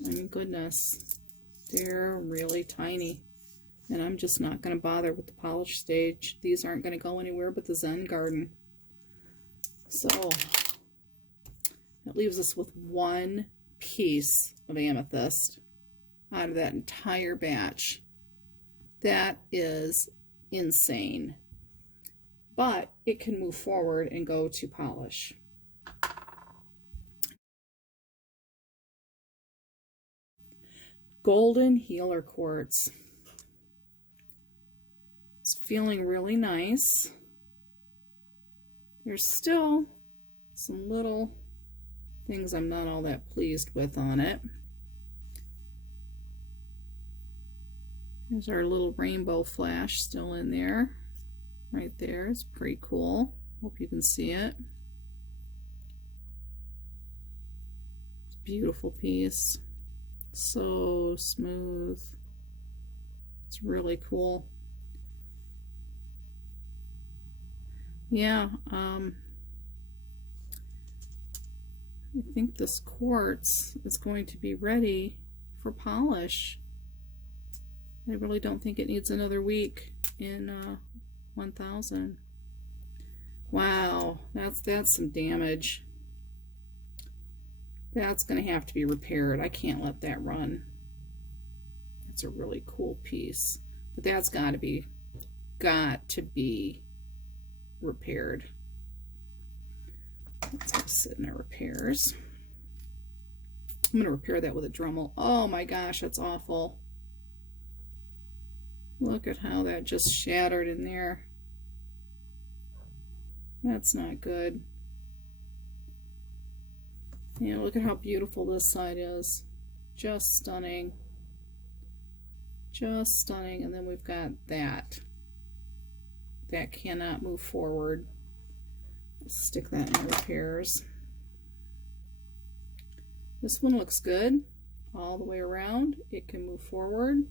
I mean, goodness, they're really tiny. And I'm just not going to bother with the polish stage. These aren't going to go anywhere but the Zen garden. So, that leaves us with one piece of amethyst out of that entire batch. That is insane. But it can move forward and go to polish. Golden Healer Quartz. It's feeling really nice. There's still some little things I'm not all that pleased with on it. There's our little rainbow flash still in there. Right there. It's pretty cool. Hope you can see it. It's a beautiful piece. So smooth. It's really cool. Yeah, I think this quartz is going to be ready for polish. I really don't think it needs another week in 1000. Wow, that's some damage. That's going to have to be repaired. I can't let that run. That's a really cool piece, but that's got to be repaired. Let's go sit in our repairs. I'm going to repair that with a Dremel. Oh my gosh, that's awful. Look at how that just shattered in there. That's not good. Yeah, look at how beautiful this side is. Just stunning. Just stunning. And then we've got that. That cannot move forward. Let's stick that in the repairs. This one looks good all the way around. It can move forward.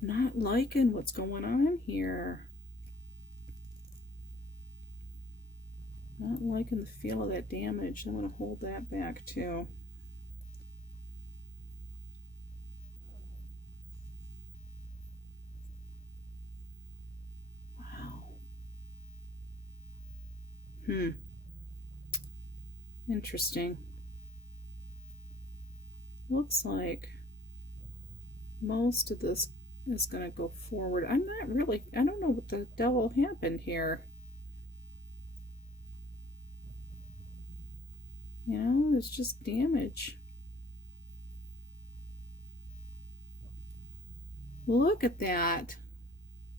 Not liking what's going on here. Not liking the feel of that damage. I'm going to hold that back too. Interesting. Looks like most of this is going to go forward. I don't know what the devil happened here. You know, it's just damage. Look at that.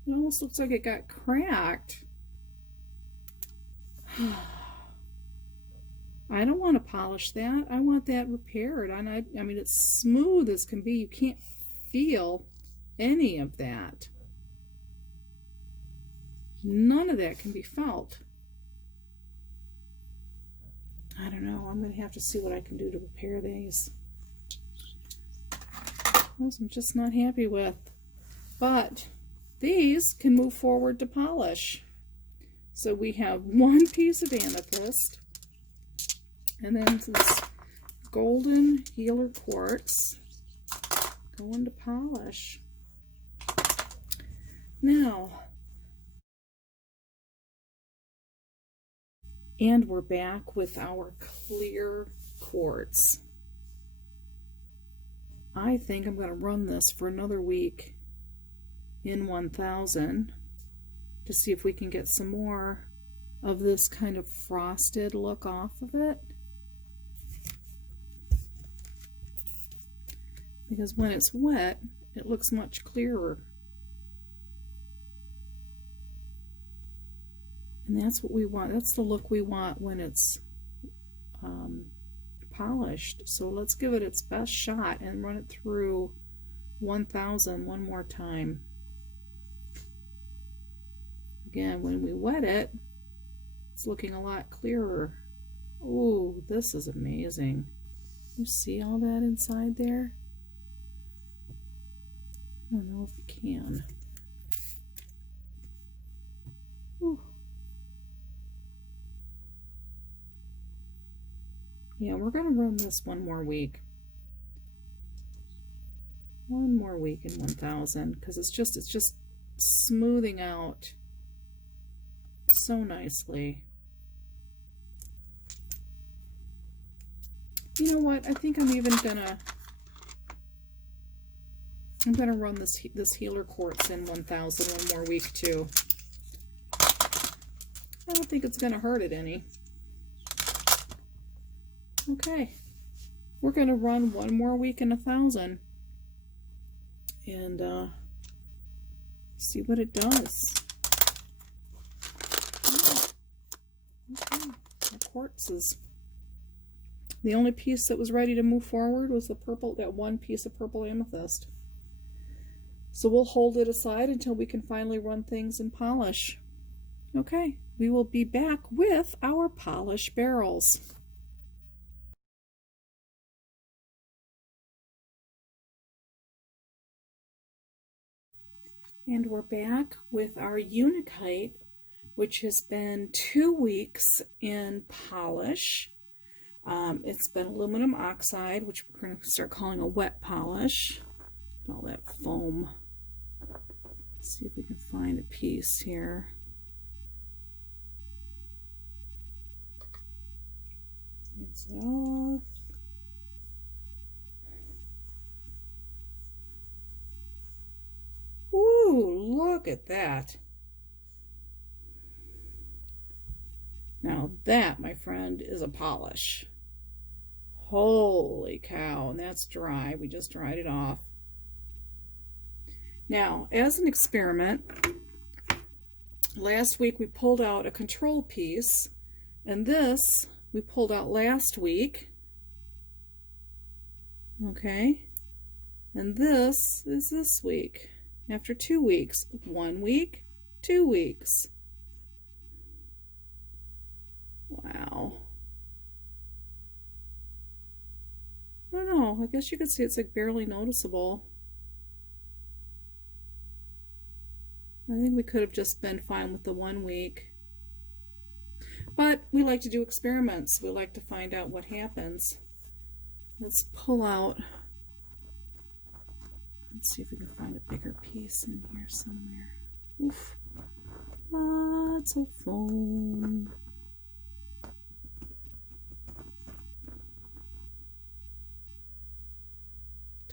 It almost looks like it got cracked. I don't want to polish that. I want that repaired. I mean, it's smooth as can be. You can't feel any of that. None of that can be felt. I don't know. I'm going to have to see what I can do to repair these. Those I'm just not happy with. But these can move forward to polish. So we have one piece of amethyst, and then this golden healer quartz going to polish. Now, and we're back with our clear quartz. I think I'm going to run this for another week in 1000. to see if we can get some more of this kind of frosted look off of it. Because when it's wet, it looks much clearer. And that's what we want. That's the look we want when it's polished. So let's give it its best shot and run it through 1000 one more time. Again, when we wet it, it's looking a lot clearer. Oh, this is amazing. You see all that inside there? I don't know if you can. Ooh. Yeah, we're going to run this one more week. One more week in 1000, because it's just smoothing out so nicely. You know what? I think I'm gonna run this healer quartz in 1000 one more week too. I don't think it's gonna hurt it any. Okay, we're gonna run one more week in 1000 and see what it does. Okay, our quartzes. The only piece that was ready to move forward was that one piece of purple amethyst. So we'll hold it aside until we can finally run things and polish. Okay, we will be back with our polish barrels. And we're back with our Unakite, which has been 2 weeks in polish. It's been aluminum oxide, which we're going to start calling a wet polish. All that foam. Let's see if we can find a piece here. Rinse it off. Ooh, look at that. Now that, my friend, is a polish. Holy cow, and that's dry. We just dried it off. Now, as an experiment, last week we pulled out a control piece, and this we pulled out last week. Okay, and this is this week. After 2 weeks, 1 week, 2 weeks. Wow. I don't know, I guess you could see it's like barely noticeable. I think we could have just been fine with the 1 week. But we like to do experiments. We like to find out what happens. Let's pull out. Let's see if we can find a bigger piece in here somewhere. Oof. Lots of foam.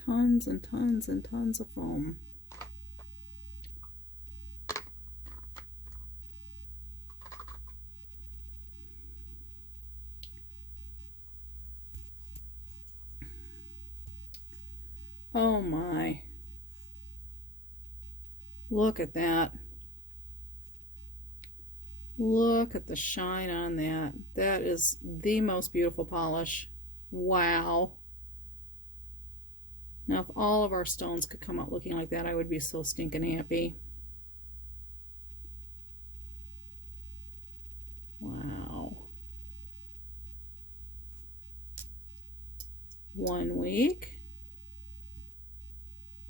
Tons and tons and tons of foam. Oh my. Look at that. Look at the shine on that. That is the most beautiful polish. Wow. Now, if all of our stones could come out looking like that, I would be so stinking happy. Wow. 1 week.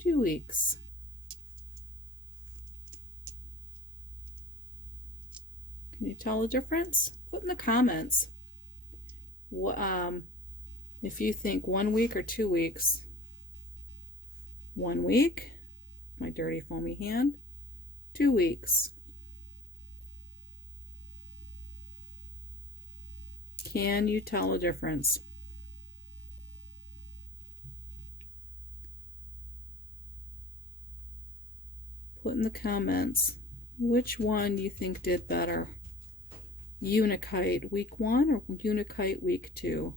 2 weeks. Can you tell the difference? Put in the comments if you think 1 week or 2 weeks. 1 week, my dirty foamy hand. 2 weeks. Can you tell the difference? Put in the comments Which one do you think did better? Unakite week 1 or Unakite week 2?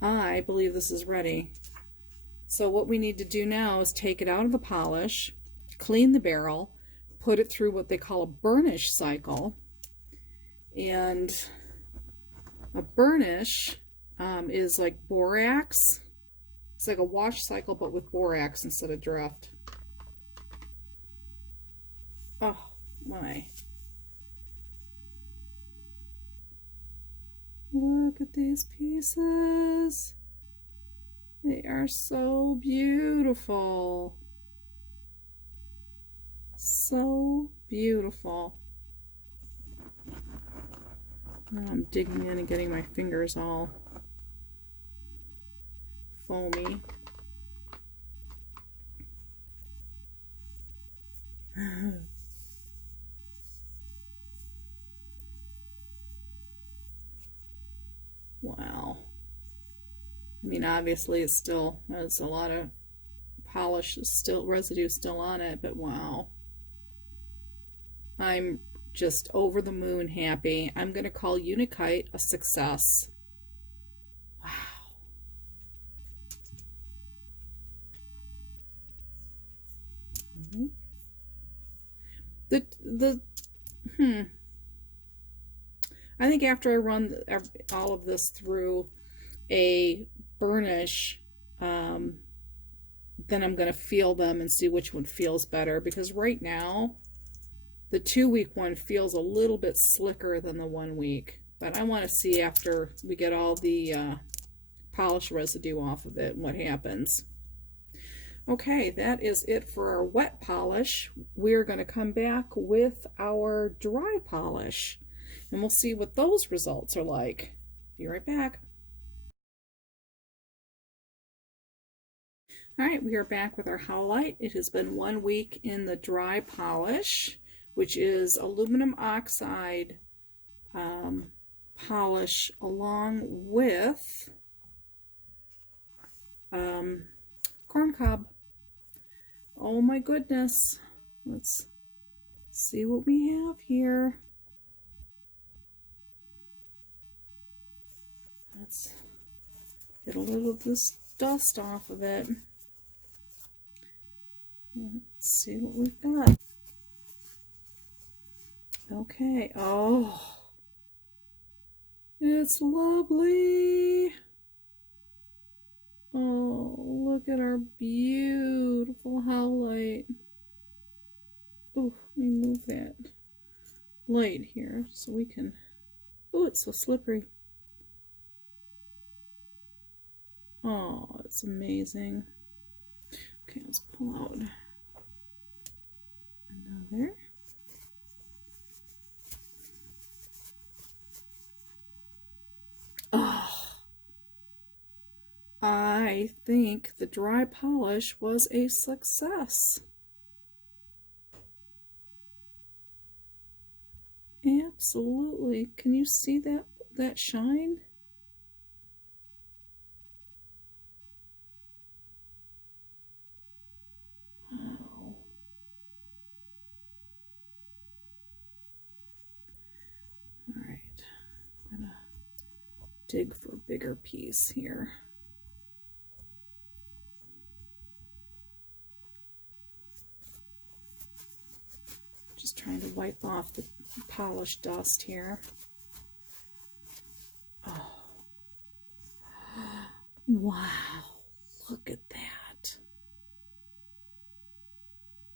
Wow. I believe this is ready. So what we need to do now is take it out of the polish, clean the barrel, put it through what they call a burnish cycle. And a burnish is like borax. It's like a wash cycle, but with borax instead of drift. Oh my. Look at these pieces. They are so beautiful. So beautiful. Now I'm digging in and getting my fingers all foamy. Wow. I mean, obviously it still has a lot of polish, residue still on it, but wow. I'm just over the moon happy. I'm going to call Unakite a success. Wow. I think after I run all of this through a burnish, then I'm going to feel them and see which one feels better, because right now the 2-week one feels a little bit slicker than the 1 week, but I want to see after we get all the polish residue off of it what happens. Okay, that is it for our wet polish. We're going to come back with our dry polish, and we'll see what those results are like. Be right back. All right, we are back with our Howlite. It has been 1 week in the dry polish, which is aluminum oxide polish along with corn cob. Oh my goodness. Let's see what we have here. Let's get a little of this dust off of it. Let's see what we've got. Okay. Oh, it's lovely. Oh, look at our beautiful Howlite. Oh, let me move that light here so we can... Oh, it's so slippery. Oh, it's amazing. Okay, let's pull out another. Oh, I think the dry polish was a success. Absolutely. Can you see that shine? Wow. All right. I'm gonna dig for a bigger piece here. Just trying to wipe off the polish dust here. Oh. Wow, look at that.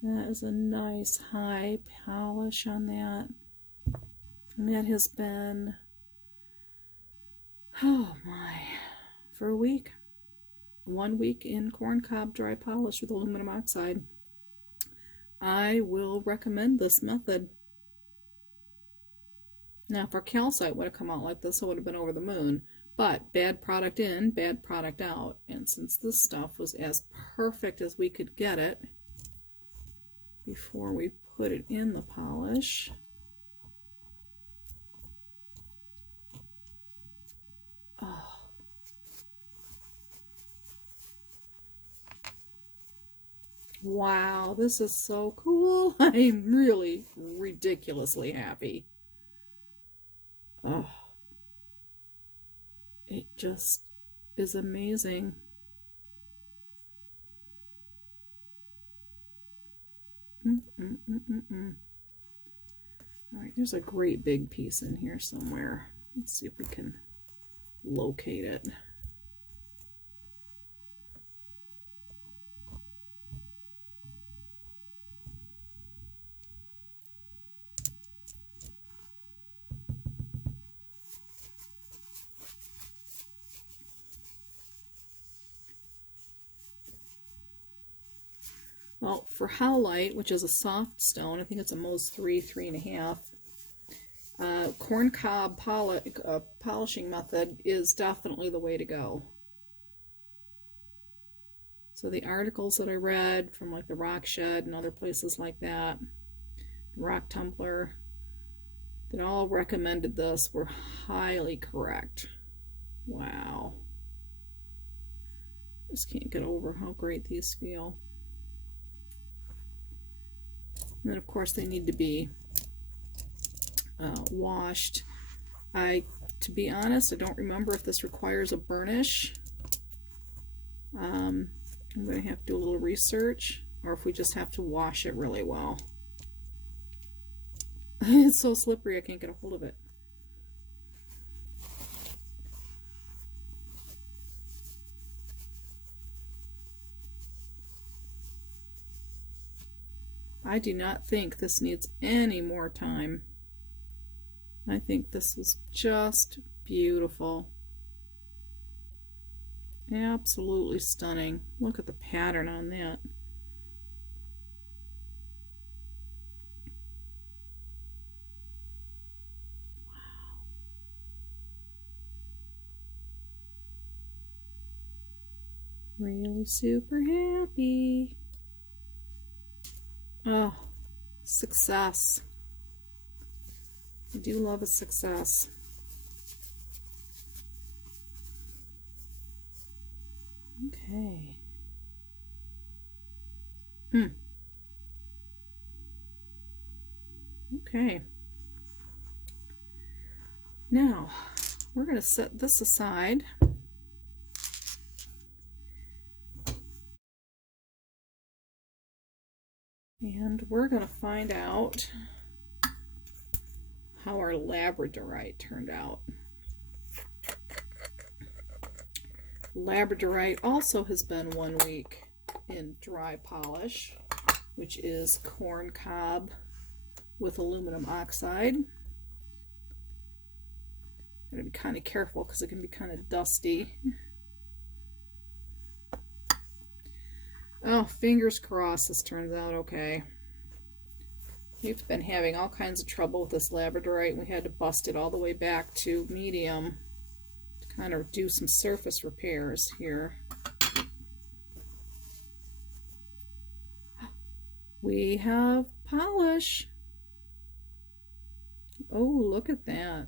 That is a nice high polish on that. And that has been, oh my, for a week. 1 week in corn cob dry polish with aluminum oxide. I will recommend this method. Now, if our calcite would have come out like this, I would have been over the moon. But bad product in, bad product out. And since this stuff was as perfect as we could get it before we put it in the polish, oh. Wow, this is so cool. I'm really ridiculously happy. Oh, it just is amazing. All right, there's a great big piece in here somewhere. Let's see if we can locate it. Well, for Howlite, which is a soft stone, I think it's a MOHS 3, 3.5, corn cob polishing method is definitely the way to go. So the articles that I read from like the Rock Shed and other places like that, Rock Tumbler, that all recommended this were highly correct. Wow. Just can't get over how great these feel. And then of course they need to be washed. To be honest, I don't remember if this requires a burnish. I'm going to have to do a little research, or if we just have to wash it really well. It's so slippery I can't get a hold of it. I do not think this needs any more time. I think this is just beautiful. Absolutely stunning. Look at the pattern on that. Wow. Really super happy. Oh, success. I do love a success. Okay. Okay. Now, we're going to set this aside. And we're going to find out how our Labradorite turned out. Labradorite also has been 1 week in dry polish, which is corn cob with aluminum oxide. Gotta be kind of careful because it can be kind of dusty. Oh, fingers crossed this turns out okay. We've been having all kinds of trouble with this Labradorite, and we had to bust it all the way back to medium to kind of do some surface repairs here. We have polish. Oh, look at that.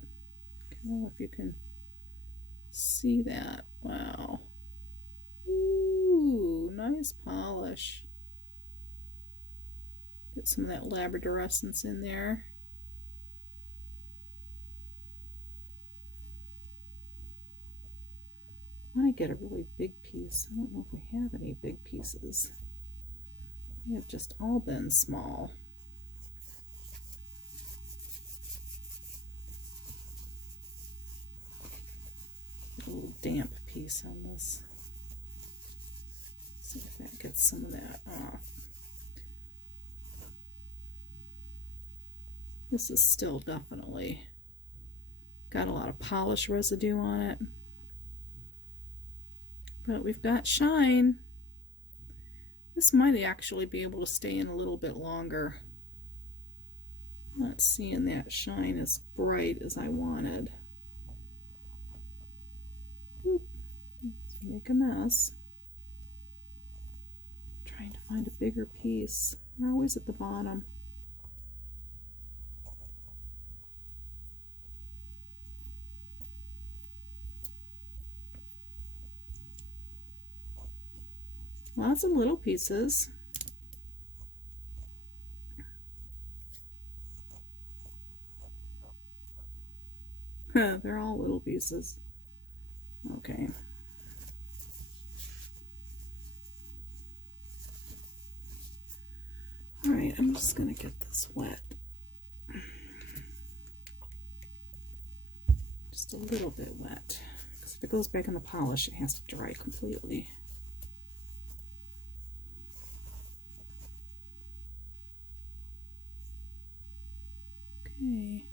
I don't know if you can see that. Wow. Ooh, nice polish. Get some of that labradorescence in there. I want to get a really big piece. I don't know if we have any big pieces. They have just all been small. A little damp piece on this. See if that gets some of that off. This is still definitely got a lot of polish residue on it. But we've got shine. This might actually be able to stay in a little bit longer. Not seeing that shine as bright as I wanted. Oop. Let's make a mess. Trying to find a bigger piece. They're always at the bottom. Lots of little pieces. They're all little pieces. Okay. All right, I'm just going to get this wet. Just a little bit wet. Because if it goes back in the polish, it has to dry completely. Okay.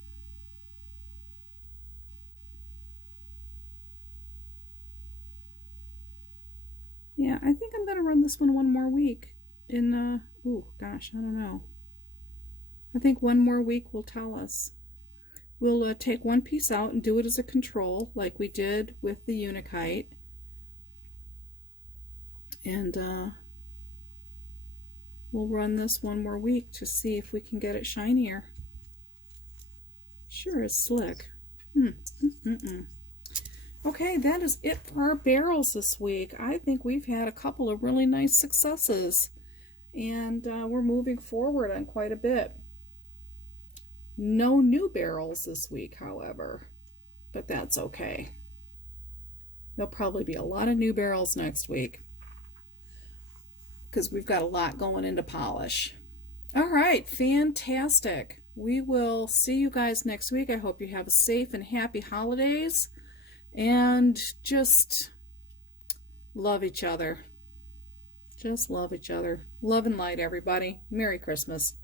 Yeah, I think I'm going to run this one more week. Oh gosh, I don't know. I think one more week will tell us. We'll take one piece out and do it as a control, like we did with the Unakite. And we'll run this one more week to see if we can get it shinier. Sure is slick. Okay, that is it for our barrels this week. I think we've had a couple of really nice successes. And we're moving forward on quite a bit. No new barrels this week, however, but that's okay. There'll probably be a lot of new barrels next week because we've got a lot going into polish. All right, fantastic. We will see you guys next week. I hope you have a safe and happy holidays and just love each other. Just love each other. Love and light, everybody. Merry Christmas.